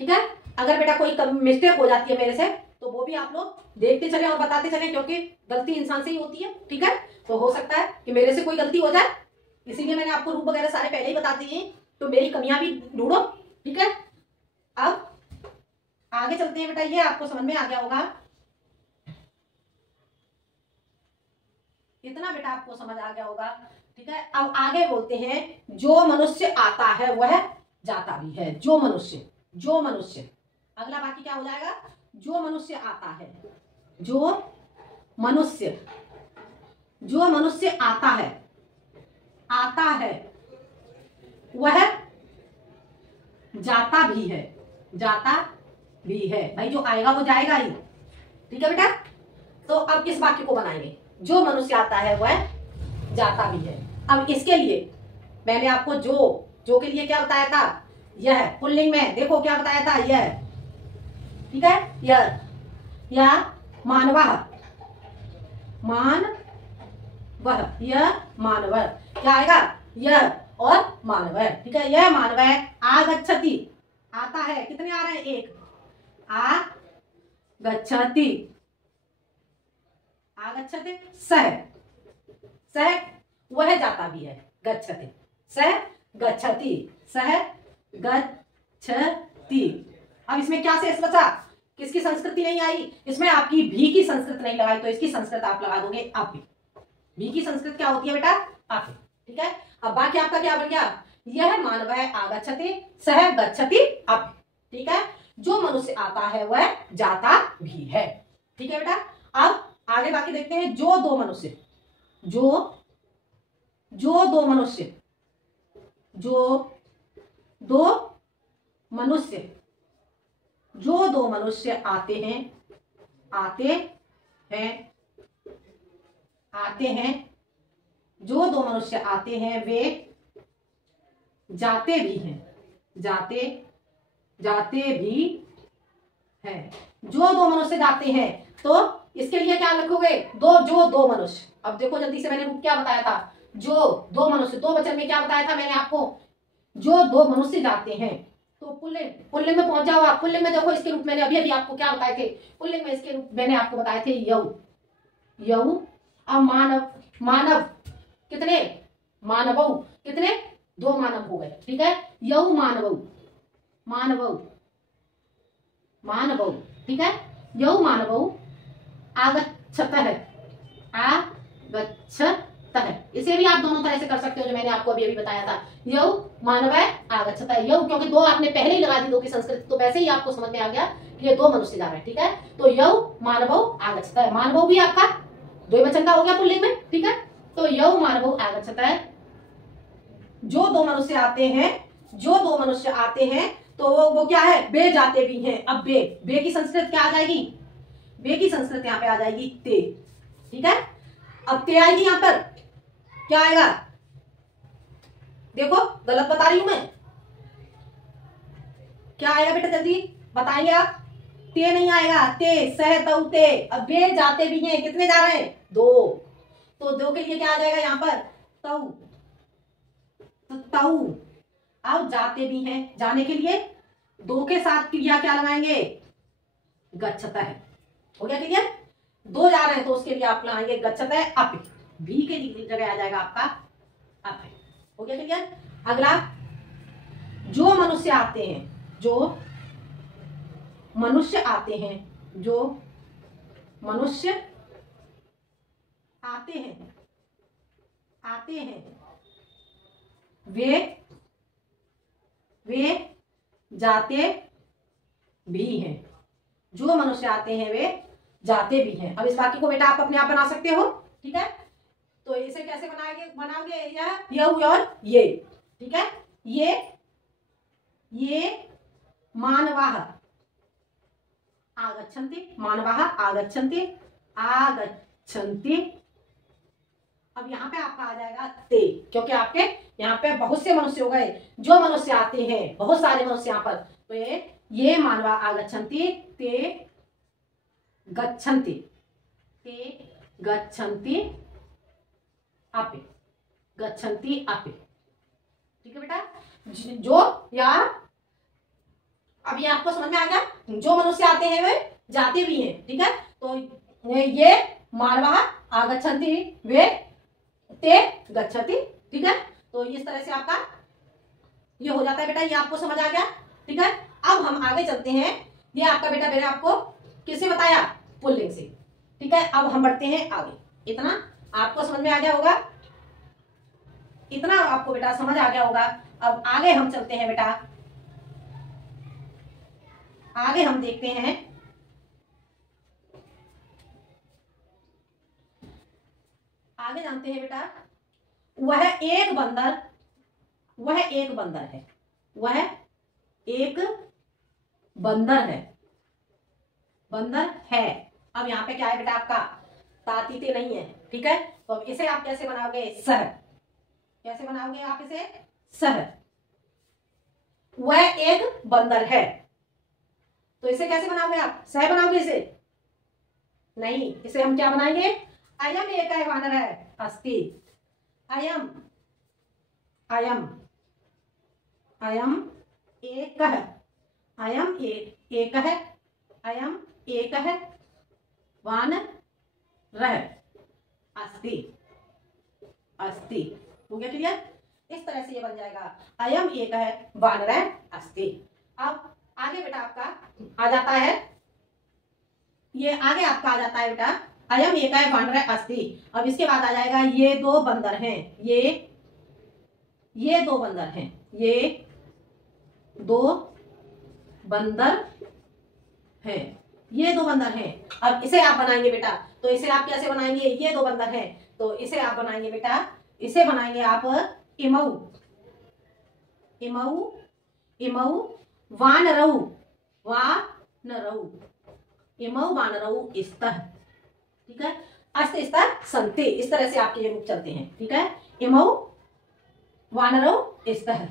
ठीक है, अगर बेटा कोई मिस्टेक हो जाती है मेरे से तो वो भी आप लोग देखते चले और बताते चले, क्योंकि गलती इंसान से ही होती है। ठीक है, तो हो सकता है कि मेरे से कोई गलती हो जाए, इसीलिए मैंने आपको रूप वगैरह सारे पहले ही बता दिए, तो मेरी कमियां भी ढूंढो। ठीक है, अब आगे चलते हैं बेटा, ये आपको समझ में आ गया होगा, इतना बेटा आपको समझ आ गया होगा। ठीक है, अब आगे बोलते हैं, जो मनुष्य आता है वह जाता भी है, जो मनुष्य, जो मनुष्य, अगला बाकी क्या हो जाएगा, जो मनुष्य आता है, जो मनुष्य, जो मनुष्य आता है, आता है वह जाता भी है, जाता भी है। भाई जो आएगा वो जाएगा ही, ठीक है बेटा। तो अब इस वाक्य को बनाएंगे, जो मनुष्य आता है वह जाता भी है। अब इसके लिए मैंने आपको जो के लिए क्या बताया था, यह पुल्लिंग में देखो क्या बताया था, यह, ठीक है, यह या मानवः, मानवः, यह मानवः, क्या आएगा, यह और मानवः, ठीक है। यह मानवः आगच्छति, आता है, कितने आ रहे हैं, एक, आगच्छति, आगच्छति, सह वह जाता भी है, गच्छति, सह गच्छति, सह गच्छति। अब इसमें क्या शेष बचा, किसकी संस्कृति नहीं आई, इसमें आपकी भी की संस्कृत नहीं लगाई, तो इसकी संस्कृत आप लगा दोगे आपी। भी की संस्कृत क्या होती है बेटा, आपी, ठीक है। अब बाकी आपका क्या बन गया, यह मानवः आगच्छति सह गच्छति आपी, ठीक है। जो मनुष्य आता है वह जाता भी है, ठीक है बेटा। अब आगे बाकी देखते हैं, जो दो मनुष्य, जो दो मनुष्य, जो दो मनुष्य आते हैं, जो दो मनुष्य आते हैं वे जाते भी हैं, जाते भी हैं। जो दो मनुष्य जाते हैं, तो इसके लिए क्या लिखोगे, जो दो मनुष्य। अब देखो जल्दी से, मैंने रूप क्या बताया था, जो दो मनुष्य, दो वचन में क्या बताया था मैंने आपको, जो दो मनुष्य जाते हैं। तो पुल्लिंग में पहुंच जाओ आप। पुल्लिंग में देखो, इसके रूप मैंने अभी आपको क्या बताए थे, पुल्लिंग में इसके रूप मैंने आपको बताए थे यऊ। अब मानव कितने, मानवऊ कितने, दो मानव हो गए, ठीक है। यऊ मानवऊ, ठीक है। यऊ मानवऊ आगच्छतः, इसे भी आप दोनों तरह से कर सकते हो, जो मैंने आपको अभी बताया था। यऊ मानवः आगच्छतः, यऊ क्योंकि दो आपने पहले ही लगा दी, दो की संस्कृत, तो वैसे ही आपको समझ में आ गया कि ये दो मनुष्य जा रहे हैं, ठीक है। तो यऊ मानवौ आगच्छतः, मानवौ भी आपका द्विवचन का हो गया पुल्लिंग में, ठीक है। तो यऊ मानवौ आगच्छतः, जो दो मनुष्य आते हैं, तो वो क्या है, बे जाते भी हैं। अब बे की संस्कृत क्या आ जाएगी, बे की संस्कृत यहाँ पे आ जाएगी ते, ठीक है। अब ते आएगी, यहाँ पर क्या आएगा, देखो गलत बता रही हूं मैं, क्या आएगा बेटा जल्दी बताइए आप, ते नहीं आएगा, ते सह तऊ ते। अब बे जाते भी हैं, कितने जा रहे हैं, दो, तो दो के लिए क्या आ जाएगा यहाँ पर, तऊ, तो तऊ। अब जाते भी हैं, जाने के लिए दो के साथ क्रिया क्या लगाएंगे, गच्छतः, हो गया क्लियर। दो जा रहे हैं तो उसके लिए आप लगाएंगे गच्छतः अपि, भी के जगह आ जाएगा आपका अपि, हो गया क्लियर। अगला, जो मनुष्य आते हैं, जो मनुष्य आते हैं वे जाते भी हैं, जो मनुष्य आते हैं वे जाते भी हैं। अब इस वाक्य को बेटा आप अपने आप बना सकते हो, ठीक है। तो इसे कैसे बनाओगे, यह और ये, ठीक है। ये मानवाः आगच्छन्ति, अब यहाँ पे आपका आ जाएगा ते, क्योंकि आपके यहाँ पे बहुत से मनुष्य हो गए, जो मनुष्य आते हैं, बहुत सारे मनुष्य यहाँ पर, तो ये मानवा आगच्छन्ति, ते गच्छन्ति अपि, ठीक है बेटा। जो या अब ये आपको समझ में आ गया, जो मनुष्य आते हैं वे जाते भी हैं, ठीक है। तो ये मानवा आगच्छन्ति, वे ते गच्छति, ठीक है। तो इस तरह से आपका ये हो जाता है बेटा, ये आपको समझ आ गया, ठीक है। अब हम आगे चलते हैं, ये आपका बेटा मैंने आपको किससे बताया, पुल्लिंग से, ठीक है। अब हम बढ़ते हैं आगे, इतना आपको समझ में आ गया होगा, इतना आपको बेटा समझ आ गया होगा। अब आगे हम चलते हैं बेटा, आगे हम देखते हैं, आगे जानते हैं बेटा, वह एक बंदर है, वह एक बंदर है, बंदर है। अब यहाँ पे क्या है बेटा आपका, तातीते नहीं है, ठीक है। तो अब इसे आप कैसे बनाओगे, सह, कैसे बनाओगे आप इसे, सह। वह एक बंदर है, तो इसे कैसे बनाओगे आप, सह बनाओगे इसे, नहीं, इसे हम क्या बनाएंगे, अयम एक वानर है अस्ति, अयम, अयम, अयम एक है, अयम एक है, अयम एक है वानर अस्ति, अस्ति, हो गया क्लियर। इस तरह से ये बन जाएगा, अयम एक है वानर अस्ति। अब आगे बेटा आपका आ जाता है, ये आगे आपका आ जाता है बेटा, अयम एक है वानर अस्ति। अब इसके बाद आ जाएगा, ये दो बंदर हैं, ये दो बंदर हैं, ये दो बंदर हैं, ये दो बंदर हैं। अब इसे आप बनाएंगे बेटा, तो इसे आप कैसे बनाएंगे, ये दो बंदर हैं, तो इसे आप बनाएंगे बेटा, इसे बनाएंगे आप इमऊ, इमऊ, इमऊ वानरऊ, वानरऊ, इमऊ वानरऊ स्तः, ठीक है। अस्त स्तर संते, इस तरह से आपके ये रूप चलते हैं, ठीक है। इमऊ वानरऊ स्तः।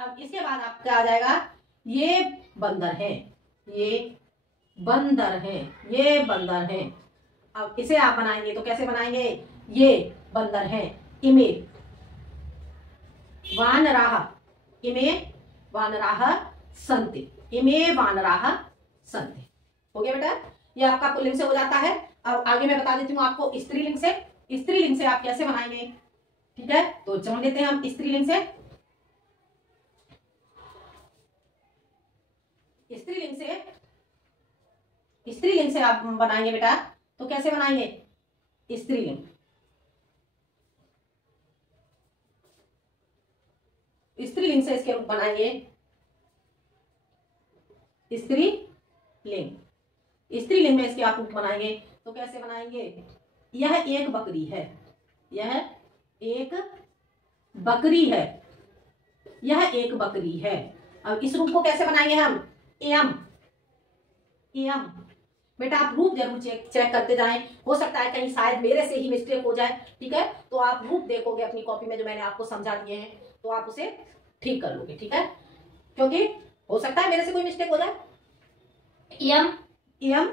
अब इसके बाद आपका आ जाएगा, ये बंदर हैं, ये बंदर हैं, ये बंदर हैं। अब इसे आप बनाएंगे तो कैसे बनाएंगे, ये बंदर हैं, इमे वानराः, इमे वानराः सन्ति, इमे वानराः सन्ति। हो गया बेटा, ये आपका पुल्लिंग से हो जाता है। अब आगे मैं बता देती हूँ आपको स्त्रीलिंग से, स्त्रीलिंग से आप कैसे बनाएंगे, ठीक है। तो समझ लेते हैं हम स्त्रीलिंग से, स्त्रीलिंग से, स्त्रीलिंग से आप बनाएंगे बेटा, तो कैसे बनाएंगे स्त्रीलिंग, स्त्रीलिंग से इसके रूप बनाएंगे, स्त्रीलिंग, स्त्रीलिंग में इसके आप रूप बनाएंगे तो कैसे बनाएंगे, यह एक बकरी है, यह एक बकरी है, यह एक बकरी है। अब इस रूप को कैसे बनाएंगे हम, एयम, एयम। बेटा आप रूप जरूर चेक करते जाएं, हो सकता है कहीं शायद मेरे से ही मिस्टेक हो जाए, ठीक है। तो आप रूप देखोगे अपनी कॉपी में जो मैंने आपको समझा दिए हैं, तो आप उसे ठीक कर लोगे, ठीक है, क्योंकि हो सकता है मेरे से कोई मिस्टेक हो जाए। एयम, एयम,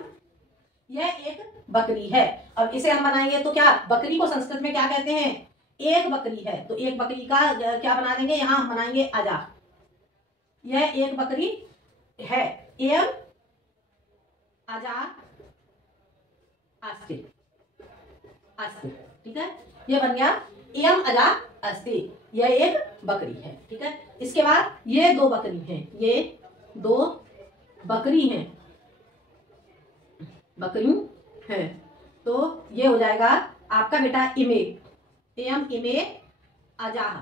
यह एक बकरी है। अब इसे हम बनाएंगे तो क्या, बकरी को संस्कृत में क्या कहते हैं, एक बकरी है, तो एक बकरी का क्या बना देंगे, यहां हम बनाएंगे अजा, यह एक बकरी है, एयम अजा अस्ति, अस्ति, ठीक है। ये बन गया एयम अजा अस्ति, यह एक बकरी है, ठीक है। इसके बाद ये दो बकरी हैं, ये दो बकरी हैं, बकरी है, तो ये हो जाएगा आपका बेटा इमे, एयम इमे अजाह,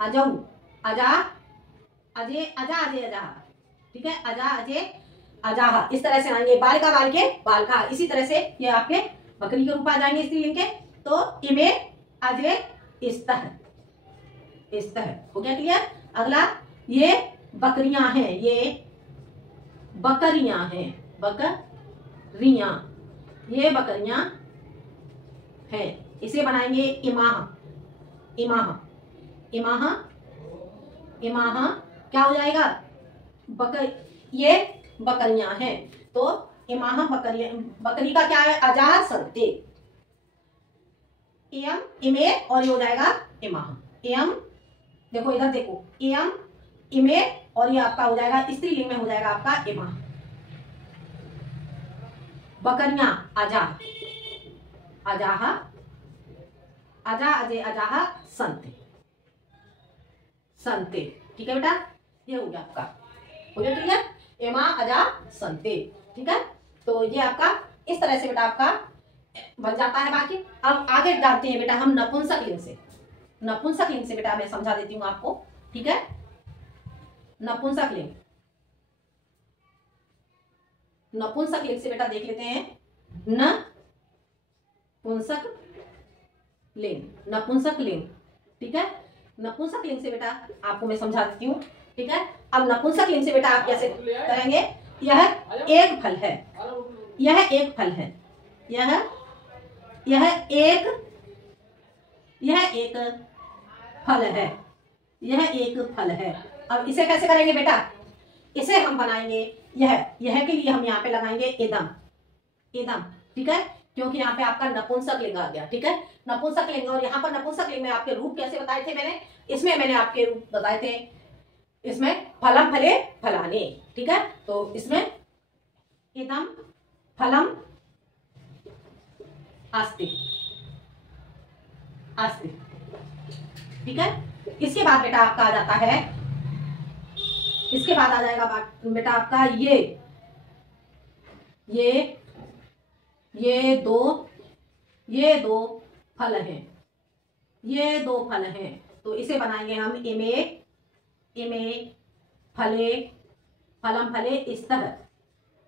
अजऊ, अजा अजे, अजा अजे अजाह, ठीक है, अजा अजे अजाह। इस तरह से आएंगे, बालिका बालके बालका, इसी तरह से ये आपके बकरी के रूप आ जाएंगे स्त्रीलिंग के। तो इमे अजे स्तः, स्तः, हो गया क्लियर। अगला, ये बकरियां हैं, ये बकरियां हैं, बकरियां, ये बकरियां हैं, इसे बनाएंगे इमाह, इमाह, इमाह, इमाह क्या हो जाएगा, ये बकरियां हैं, तो इमाह बकरियां, बकरी का क्या है, अजाह संते, एयम इमे, और ये हो जाएगा इमाह, एयम, देखो इधर देखो, एयम इमे, और ये आपका हो जाएगा स्त्रीलिंग में हो जाएगा आपका इमाह, बकरियां अजा, अजाह, अजा अजे अजाह संते, संते, ठीक है बेटा। ये हो गया आपका, हो गया क्लियर, एमा अजा संते, ठीक है। तो ये आपका इस तरह से बेटा आपका बन जाता है। बाकी अब आगे जानते हैं बेटा हम नपुंसक लिंग से, नपुंसक लिंग से बेटा मैं समझा देती हूँ आपको, ठीक है। नपुंसक लिंग, नपुंसक लिंग से बेटा देख लेते हैं, न पुंसक लिंग, नपुंसक लिंग, ठीक है। नपुंसक लिंग से बेटा आपको मैं समझा देती हूँ, ठीक है। अब नपुंसक लिंग से बेटा आप कैसे करेंगे, यह एक फल है, यह एक फल है, यह एक फल है, यह एक फल है। अब इसे कैसे करेंगे बेटा, इसे हम बनाएंगे, यह के लिए हम यहाँ पे लगाएंगे इदम, इदम, ठीक है, क्योंकि यहाँ पे आपका नपुंसक लिंग आ गया, ठीक है, नपुंसक लिंग। और यहाँ पर नपुंसक लिंग में आपके रूप कैसे बताए थे मैंने, इसमें मैंने आपके रूप बताए थे, इसमें फलम फले फलाने, ठीक है, तो इसमें इदम फलम अस्ति, अस्ति, ठीक है। इसके बाद बेटा आपका आ जाता है, इसके बाद आ जाएगा बेटा आपका ये दो फल हैं, ये दो फल हैं, तो इसे बनाएंगे हम इमे फले फलम फले इस तरह,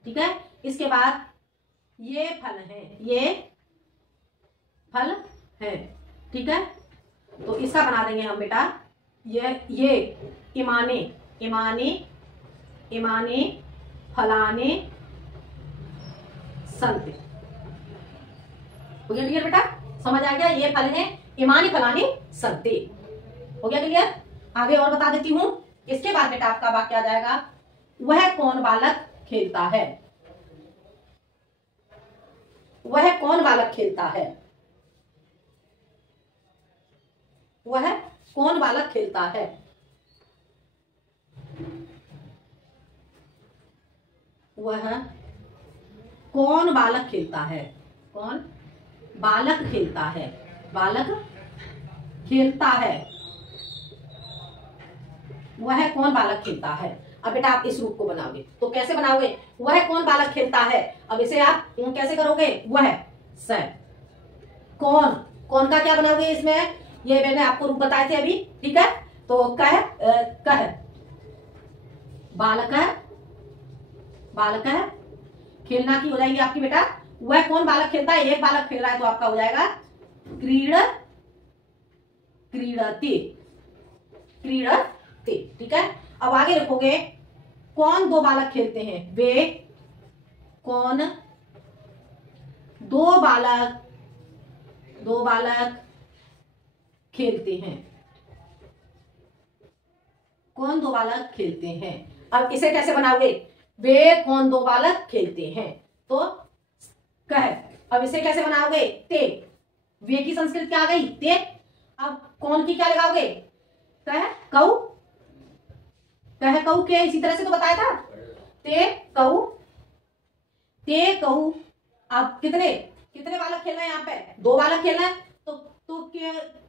ठीक है। इसके बाद ये फल है, ये फल है, ठीक है, तो इसका बना देंगे हम बेटा ये इमाने इमाने इमाने फलाने संते। हो गया क्लियर बेटा, समझ आ गया, ये फल है इमानी फलाने संते, हो गया क्लियर। आगे और बता देती हूं। इसके बाद बेटा आपका वाक्य आ जाएगा, वह कौन बालक खेलता है, वह कौन बालक खेलता है, वह कौन बालक खेलता है, वह कौन बालक खेलता है, कौन बालक खेलता है, बालक खेलता है, वह कौन बालक खेलता है। अब बेटा आप इस रूप को बनाओगे तो कैसे बनाओगे, वह कौन बालक खेलता है, अब इसे आप कैसे करोगे, वह स कौन, कौन का क्या बनाओगे इसमें, ये मैंने आपको रूप बताए थे अभी, ठीक है, तो कह बालक है, बालक है, खेलना की हो जाएगी आपकी बेटा, वह कौन बालक खेलता है, एक बालक खेल रहा है तो आपका हो जाएगा क्रीडति, क्रीडति, ठीक है। अब आगे लिखोगे, कौन दो बालक खेलते हैं, वे कौन दो बालक खेलते हैं, कौन दो बालक खेलते हैं। अब इसे कैसे बनाओगे, वे कौन दो बालक खेलते हैं, तो कह, अब इसे कैसे बनाओगे, ते, वे की संस्कृत क्या आ गई, ते, अब कौन की क्या लगाओगे, कह कऊ, कह कऊ के इसी तरह से तो बताया था, ते कऊ, ते कऊ। अब कितने कितने बालक खेलना है, यहाँ पे दो बालक खेलना है, तो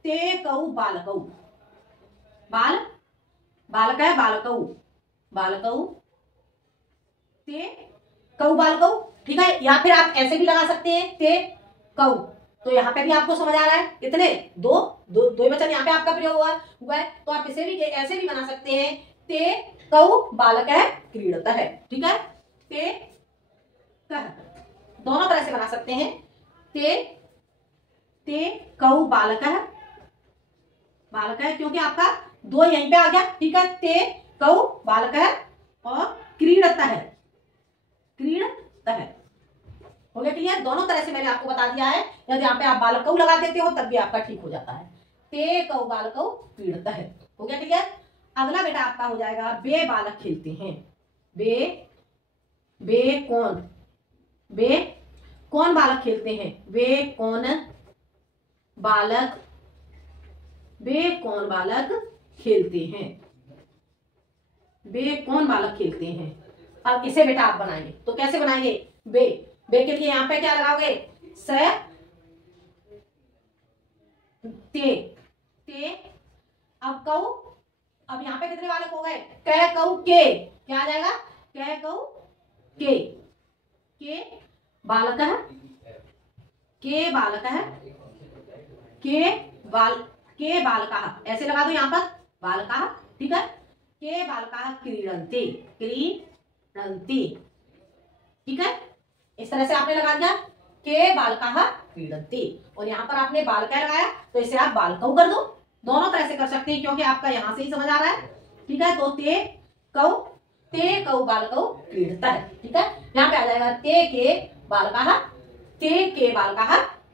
ते कऊ बालकऊ, बालक है बालकऊ, बालकऊ ते कऊ बालकऊ, ठीक है। या फिर आप ऐसे भी लगा सकते हैं, ते कऊ, तो यहाँ पे भी आपको समझ आ रहा है, कितने दो वचन यहाँ पे आपका प्रयोग हुआ है, तो आप इसे भी ऐसे भी बना सकते हैं, ते कऊ बालक है क्रीडत है, ठीक है, ते कह, दोनों तरह से बना सकते हैं, ते कऊ बालक है, बालक है, क्योंकि आपका दो यहीं पे आ गया, ठीक है, ते कऊ बालक है और क्रीडत है, क्रीडत है, हो गया क्लियर। दोनों तरह से मैंने आपको बता दिया है, यदि यहाँ पे आप बालकऊ लगा देते हो तब भी आपका ठीक हो जाता है, ते कऊ बालकऊ क्रीडत है, हो गया क्लियर। अगला बेटा आपका हो जाएगा, वे बालक खेलते हैं, वे कौन बालक खेलते हैं, वे कौन बालक खेलते हैं, वे कौन बालक खेलते हैं। अब इसे बेटा आप बनाएंगे तो कैसे बनाएंगे, वे के लिए यहाँ पे क्या लगाओगे, स ते, अब कऊ, अब यहाँ पे कितने बालक हो गए, कह कऊ के, क्या आ जाएगा, कह कऊ के बालक है, के बालक है, के बालका, ऐसे लगा दो यहाँ पर बालका, ठीक है, के बालका क्रीडन्ति, ठीक है, इस तरह से आपने लगा दिया, के बालका क्रीडन्ति, और यहाँ पर आपने बालका लगाया तो इसे आप बालकऊ कर दो, दोनों तरह से कर सकते हैं क्योंकि आपका यहां से ही समझ आ रहा है, ठीक है। तो ते कौ ते कौ बालकौ क्रीडतः। ठीक है, यहाँ पे आ जाएगा ते के बालकाः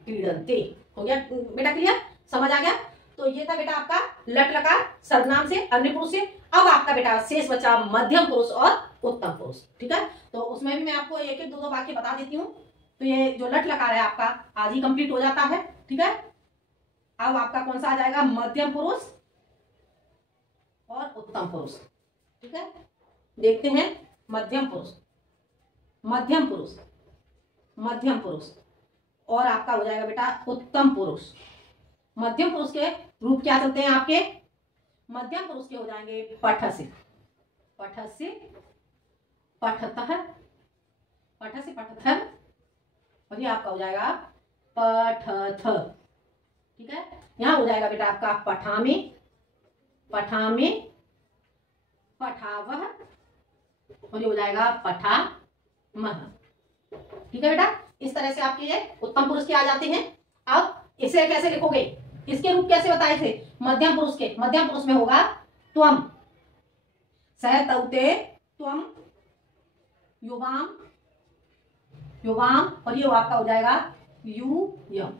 क्रीडन्ते। हो गया बेटा क्लियर, समझ आ गया। तो ये था बेटा आपका लट लकार सर्वनाम से अन्य पुरुष से। अब आपका बेटा शेष बचा मध्यम पुरुष और उत्तम पुरुष। ठीक है, तो उसमें भी मैं आपको एक एक दो वाक्य बता देती हूँ। तो ये जो लट लकार है आपका आज ही कंप्लीट हो जाता है। ठीक है, अब आपका कौन सा आ जाएगा, मध्यम पुरुष और उत्तम पुरुष। ठीक है, देखते हैं मध्यम पुरुष, मध्यम पुरुष, मध्यम पुरुष और आपका हो जाएगा बेटा उत्तम पुरुष। मध्यम पुरुष के रूप क्या चलते हैं आपके, मध्यम पुरुष के हो जाएंगे पठस्य, पठस्य पठतः, पठस्य पठतः, और ये आपका हो जाएगा पठथ। ठीक है, यहां हो जाएगा बेटा आपका पठामि, पठामि पठावह, और ये हो जाएगा पठामह। ठीक है बेटा, इस तरह से आपके ये उत्तम पुरुष के आ जाते हैं। अब इसे कैसे लिखोगे, इसके रूप कैसे बताए थे मध्यम पुरुष के, मध्यम पुरुष में होगा त्वम, सह तौते त्वम, युवाम, युवाम, और ये आपका हो जाएगा यूयम।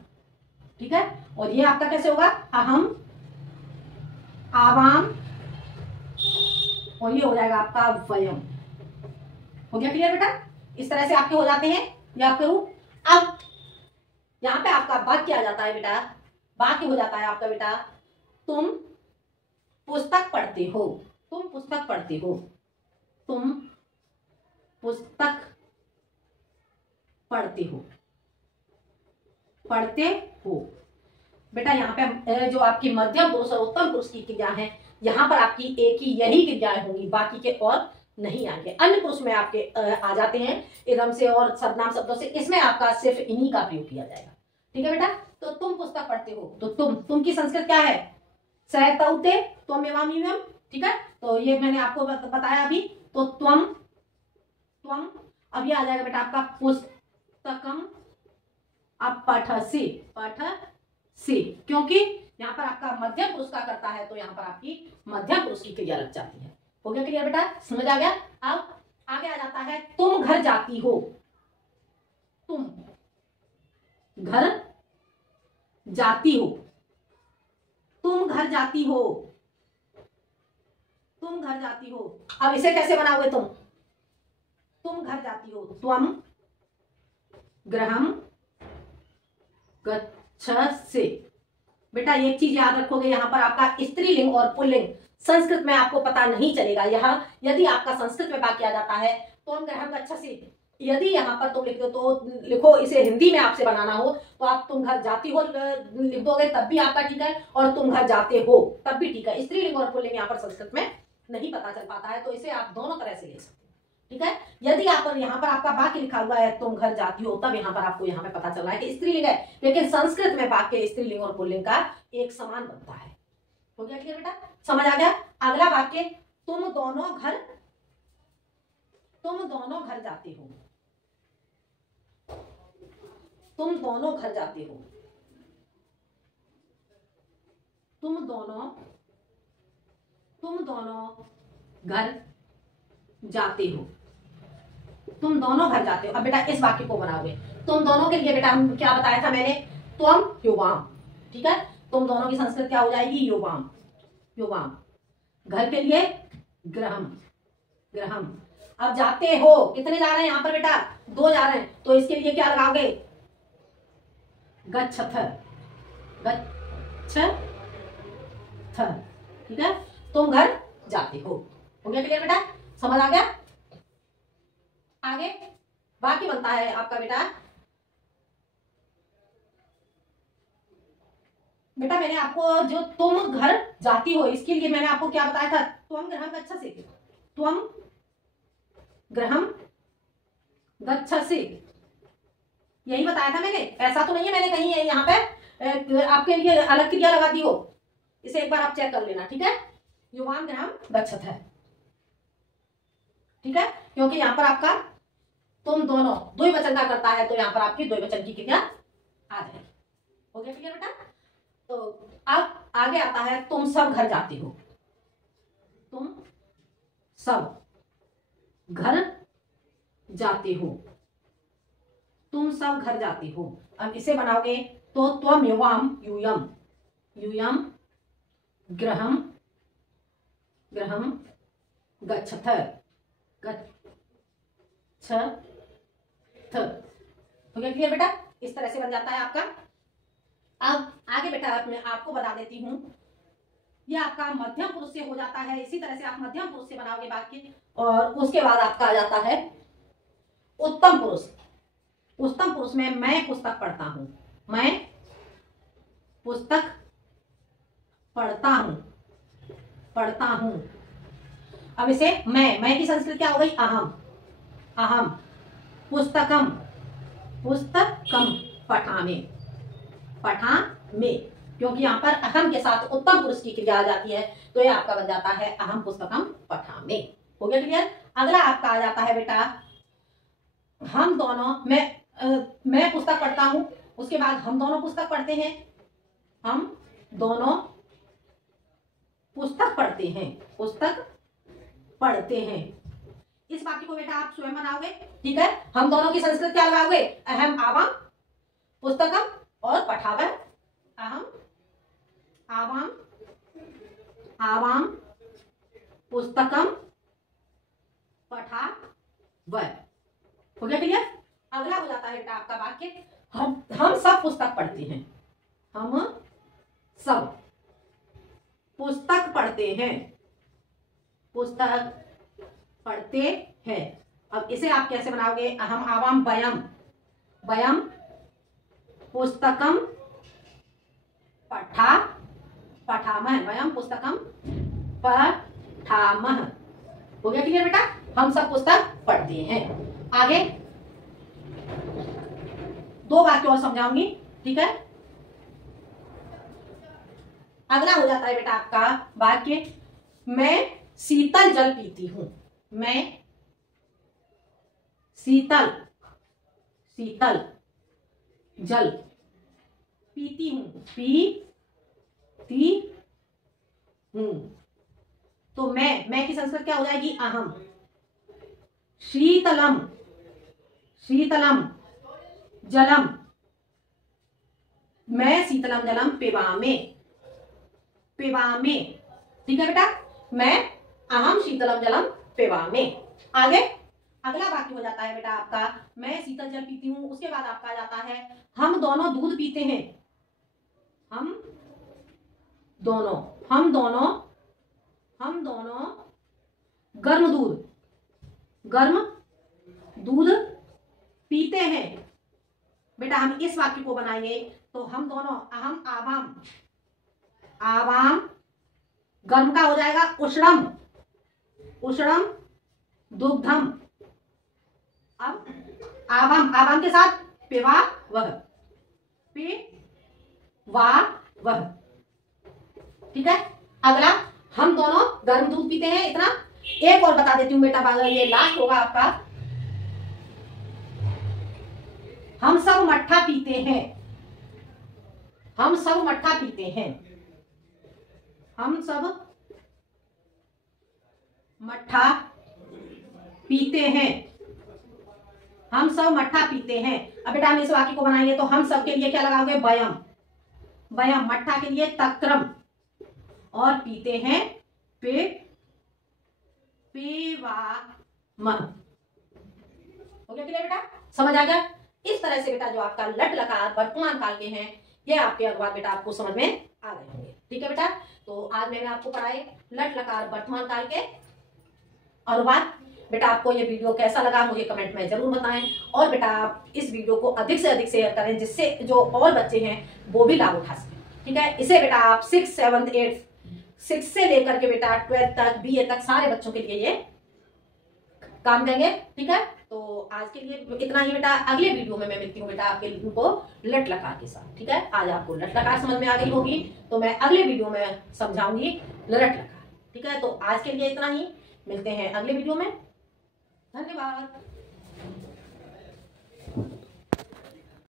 ठीक है, और ये आपका कैसे होगा अहम, आवाम, और ये हो जाएगा आपका वयम। हो गया क्लियर बेटा, इस तरह से आपके हो जाते हैं ये आपके रूप। अब यहां पे आपका वाक्य आ जाता है बेटा, वाक्य हो जाता है आपका बेटा तुम पुस्तक पढ़ते हो, तुम पुस्तक पढ़ते हो, तुम पुस्तक पढ़ते हो, पढ़ते हो। बेटा यहाँ पे जो आपकी मध्यम पुरुष और उत्तम पुरुष की क्रिया है, यहाँ पर आपकी एक ही यही क्रियाएं होंगी, बाकी के और नहीं आएंगे। अन्य पुरुष में आपके आ जाते हैं इदम से और सर्वनाम शब्दों से, इसमें आपका सिर्फ इन्हीं का प्रयोग किया जाएगा। ठीक है बेटा, तो तुम पुस्तक पढ़ते हो, तो तुम की संस्कृत क्या है, सह तौते त्वमेवाम युयम। ठीक है, तो ये मैंने आपको बताया अभी। तो त्वम, त्वम, अब ये आ जाएगा बेटा आपका पुस्तकम, अब पठसि, पठसि, क्योंकि यहाँ पर आपका मध्यम पुरुष का करता है तो यहाँ पर आपकी मध्यम पुरुष की क्रिया लग जाती है। हो गया क्लियर बेटा, समझ आ गया। अब आगे आ जाता है तुम घर जाती हो, तुम घर जाती हो, तुम घर जाती हो, तुम घर जाती हो। अब इसे कैसे बनाओगे तुम घर जाती हो, त्वम गृहम गच्छसि। बेटा एक चीज याद रखोगे, यहां पर आपका स्त्रीलिंग और पुल्लिंग संस्कृत में आपको पता नहीं चलेगा। यहाँ यदि आपका संस्कृत में वाक्य आ जाता है त्वम गृहम गच्छसि, यदि यहाँ पर तुम लिख दो तो लिखो, इसे हिंदी में आपसे बनाना हो तो आप तुम घर जाती हो लिख दोगे तब भी आपका ठीक है, और तुम घर जाते हो तब भी ठीक है। स्त्रीलिंग और पुल्लिंग यहाँ पर संस्कृत में नहीं पता चल पाता है, तो इसे आप दोनों तरह से लिख सकते हैं। ठीक है, यदि आप यहाँ पर आपका वाक्य लिखा हुआ है तुम घर जाती हो, तब यहाँ पर आपको यहाँ पे पता चल रहा है कि स्त्रीलिंग है, लेकिन संस्कृत में वाक्य स्त्रीलिंग और पुल्लिंग का एक समान बनता है। हो गया क्लियर बेटा, समझ आ गया। अगला वाक्य तुम दोनों घर जाते हो, तुम दोनों घर जाते हो, तुम दोनों घर जाते हो, तुम दोनों घर जाते हो। अब बेटा इस वाक्य को बनाओगे, तुम दोनों के लिए बेटा हम क्या बताया था मैंने, त्वम युवाम। ठीक है, तुम दोनों की संस्कृत क्या हो जाएगी, युवाम, युवाम। घर के लिए गृहम, गृहम। अब जाते हो, कितने जा रहे हैं यहाँ पर बेटा, 2 जा रहे हैं, तो इसके लिए क्या लगाओगे, गच्छथ, गच्छथ। ठीक है, तुम घर जाते हो। हो गया क्लियर बेटा, समझ आ गया। आगे वाक्य बनता है आपका बेटा, मैंने आपको जो तुम घर जाती हो इसके लिए मैंने आपको क्या बताया था, त्वम गृहम गच्छसि, त्वम गृहम गच्छसि, यही बताया था मैंने। ऐसा तो नहीं है मैंने कहीं यहाँ पे आपके लिए अलग क्रिया लगा दी हो, इसे एक बार आप चेक कर लेना। ठीक है, युवाम गृहम गच्छत है। ठीक है, क्योंकि यहाँ पर आपका तुम दोनों द्विवचन का करता है, तो यहाँ पर आपकी द्विवचन की क्रिया आ जाएगी। हो गया क्लियर बेटा। तो अब आगे आता है तुम सब घर जाते हो, तुम सब घर जाते हो, तुम सब घर जाते हो। अब इसे बनाओगे तो त्वम युवाम यूयम, यूयम ग्रहम, ग्रहम गच्छथ, गच्छथ। हो गया क्लियर बेटा? इस तरह से बन जाता है आपका। अब आगे बेटा मैं आपको बता देती हूं, ये आपका मध्यम पुरुष से हो जाता है। इसी तरह से आप मध्यम पुरुष से बनाओगे वाक्य, और उसके बाद आपका आ जाता है उत्तम पुरुष। उत्तम पुरुष में मैं पुस्तक पढ़ता हूं, मैं पुस्तक पढ़ता हूं, पढ़ता हूं। अब इसे मैं की संस्कृत क्या हो गई? अहम, अहम पुस्तकम, पुस्तकम पठामि, पठामि। क्योंकि यहाँ पर अहम के साथ उत्तम पुरुष की क्रिया आ जाती है, तो ये आपका बन जाता है अहम पुस्तकम पठामि। हो गया क्लियर? अगला आपका आ जाता है बेटा हम दोनों, मैं पुस्तक पढ़ता हूं, उसके बाद हम दोनों पुस्तक पढ़ते हैं, हम दोनों पुस्तक पढ़ते हैं, पुस्तक पढ़ते हैं। इस वाक्य को बेटा आप स्वयं बनाओगे, ठीक है? हम दोनों की संस्कृत क्या लगाओगे? अहम आवाम पुस्तकम और पठावह, अहम आवाम, आवाम पुस्तकम पठावह। हो गया क्लियर? अगला हो जाता है बेटा आपका वाक्य हम सब पुस्तक पढ़ते हैं, हम सब पुस्तक पढ़ते हैं, पुस्तक पढ़ते हैं। अब इसे आप कैसे बनाओगे? अहम आवाम वयम, वयम पुस्तकम पठामह, वयम पुस्तकम पठामह। हो गया क्लियर बेटा? हम सब पुस्तक पढ़ते हैं। आगे 2 वाक्य और समझाऊंगी, ठीक है? अगला हो जाता है बेटा आपका वाक्य मैं शीतल जल पीती हूं, मैं शीतल, शीतल जल पीती हूं, पीती हूं। तो मैं की संस्कृत क्या हो जाएगी? अहम, शीतलम, शीतलम जलम, मैं शीतलम जलम पिबामे, पिबामे। ठीक है बेटा? मैं अहम शीतलम जलम पिबामे। आगे अगला वाक्य हो जाता है बेटा आपका मैं शीतल जल पीती हूं, उसके बाद आपका जाता है हम दोनों दूध पीते हैं, हम दोनों, हम दोनों, हम दोनों गर्म दूध, गर्म दूध पीते हैं। बेटा हम इस वाक्य को बनाएंगे तो हम दोनों अहम आवाम, आवाम गर्म का हो जाएगा उष्णम, उष्णम दुग्धम। अब आवाम, आवाम के साथ पिवा वह, पिवा वह। ठीक है? अगला हम दोनों गर्म दूध पीते हैं। इतना एक और बता देती हूं बेटा, ये लास्ट होगा आपका हम सब मट्ठा पीते हैं, हम सब मट्ठा पीते हैं, हम सब मट्ठा पीते हैं, हम सब मट्ठा पीते हैं। अब बेटा हम इस वाक्य को बनाएंगे तो हम सब के लिए क्या लगाओगे? वयम, वयम मट्ठा के लिए तक्रम और पीते हैं पे, पेवाम। हो गया क्लियर बेटा? समझ आ गया? इस तरह से बेटा जो आपका लट लकार वर्तमान काल के हैं ये आपके अनुवाद बेटा आपको समझ में आ गए होंगे। ठीक है बेटा? तो आज मैंने आपको पढ़ाए लट लकार वर्तमान काल के अनुवाद। बेटा आपको ये वीडियो कैसा लगा मुझे कमेंट में जरूर बताएं, और बेटा आप इस वीडियो को अधिक से अधिक शेयर करें जिससे जो और बच्चे हैं वो भी लाभ उठा सकें। ठीक है? इसे बेटा आप 6, 7, 8, 6 से लेकर के बेटा 12 तक, BA तक सारे बच्चों के लिए ये काम करेंगे। ठीक है? तो आज के लिए इतना ही बेटा। अगले वीडियो में मैं मिलती हूँ बेटा आपके को लट लकार के साथ। ठीक है? आज आपको लट लकार समझ में आ गई होगी तो मैं अगले वीडियो में समझाऊंगी लट लकार। ठीक है? तो आज के लिए इतना ही, मिलते हैं अगले वीडियो में। धन्यवाद।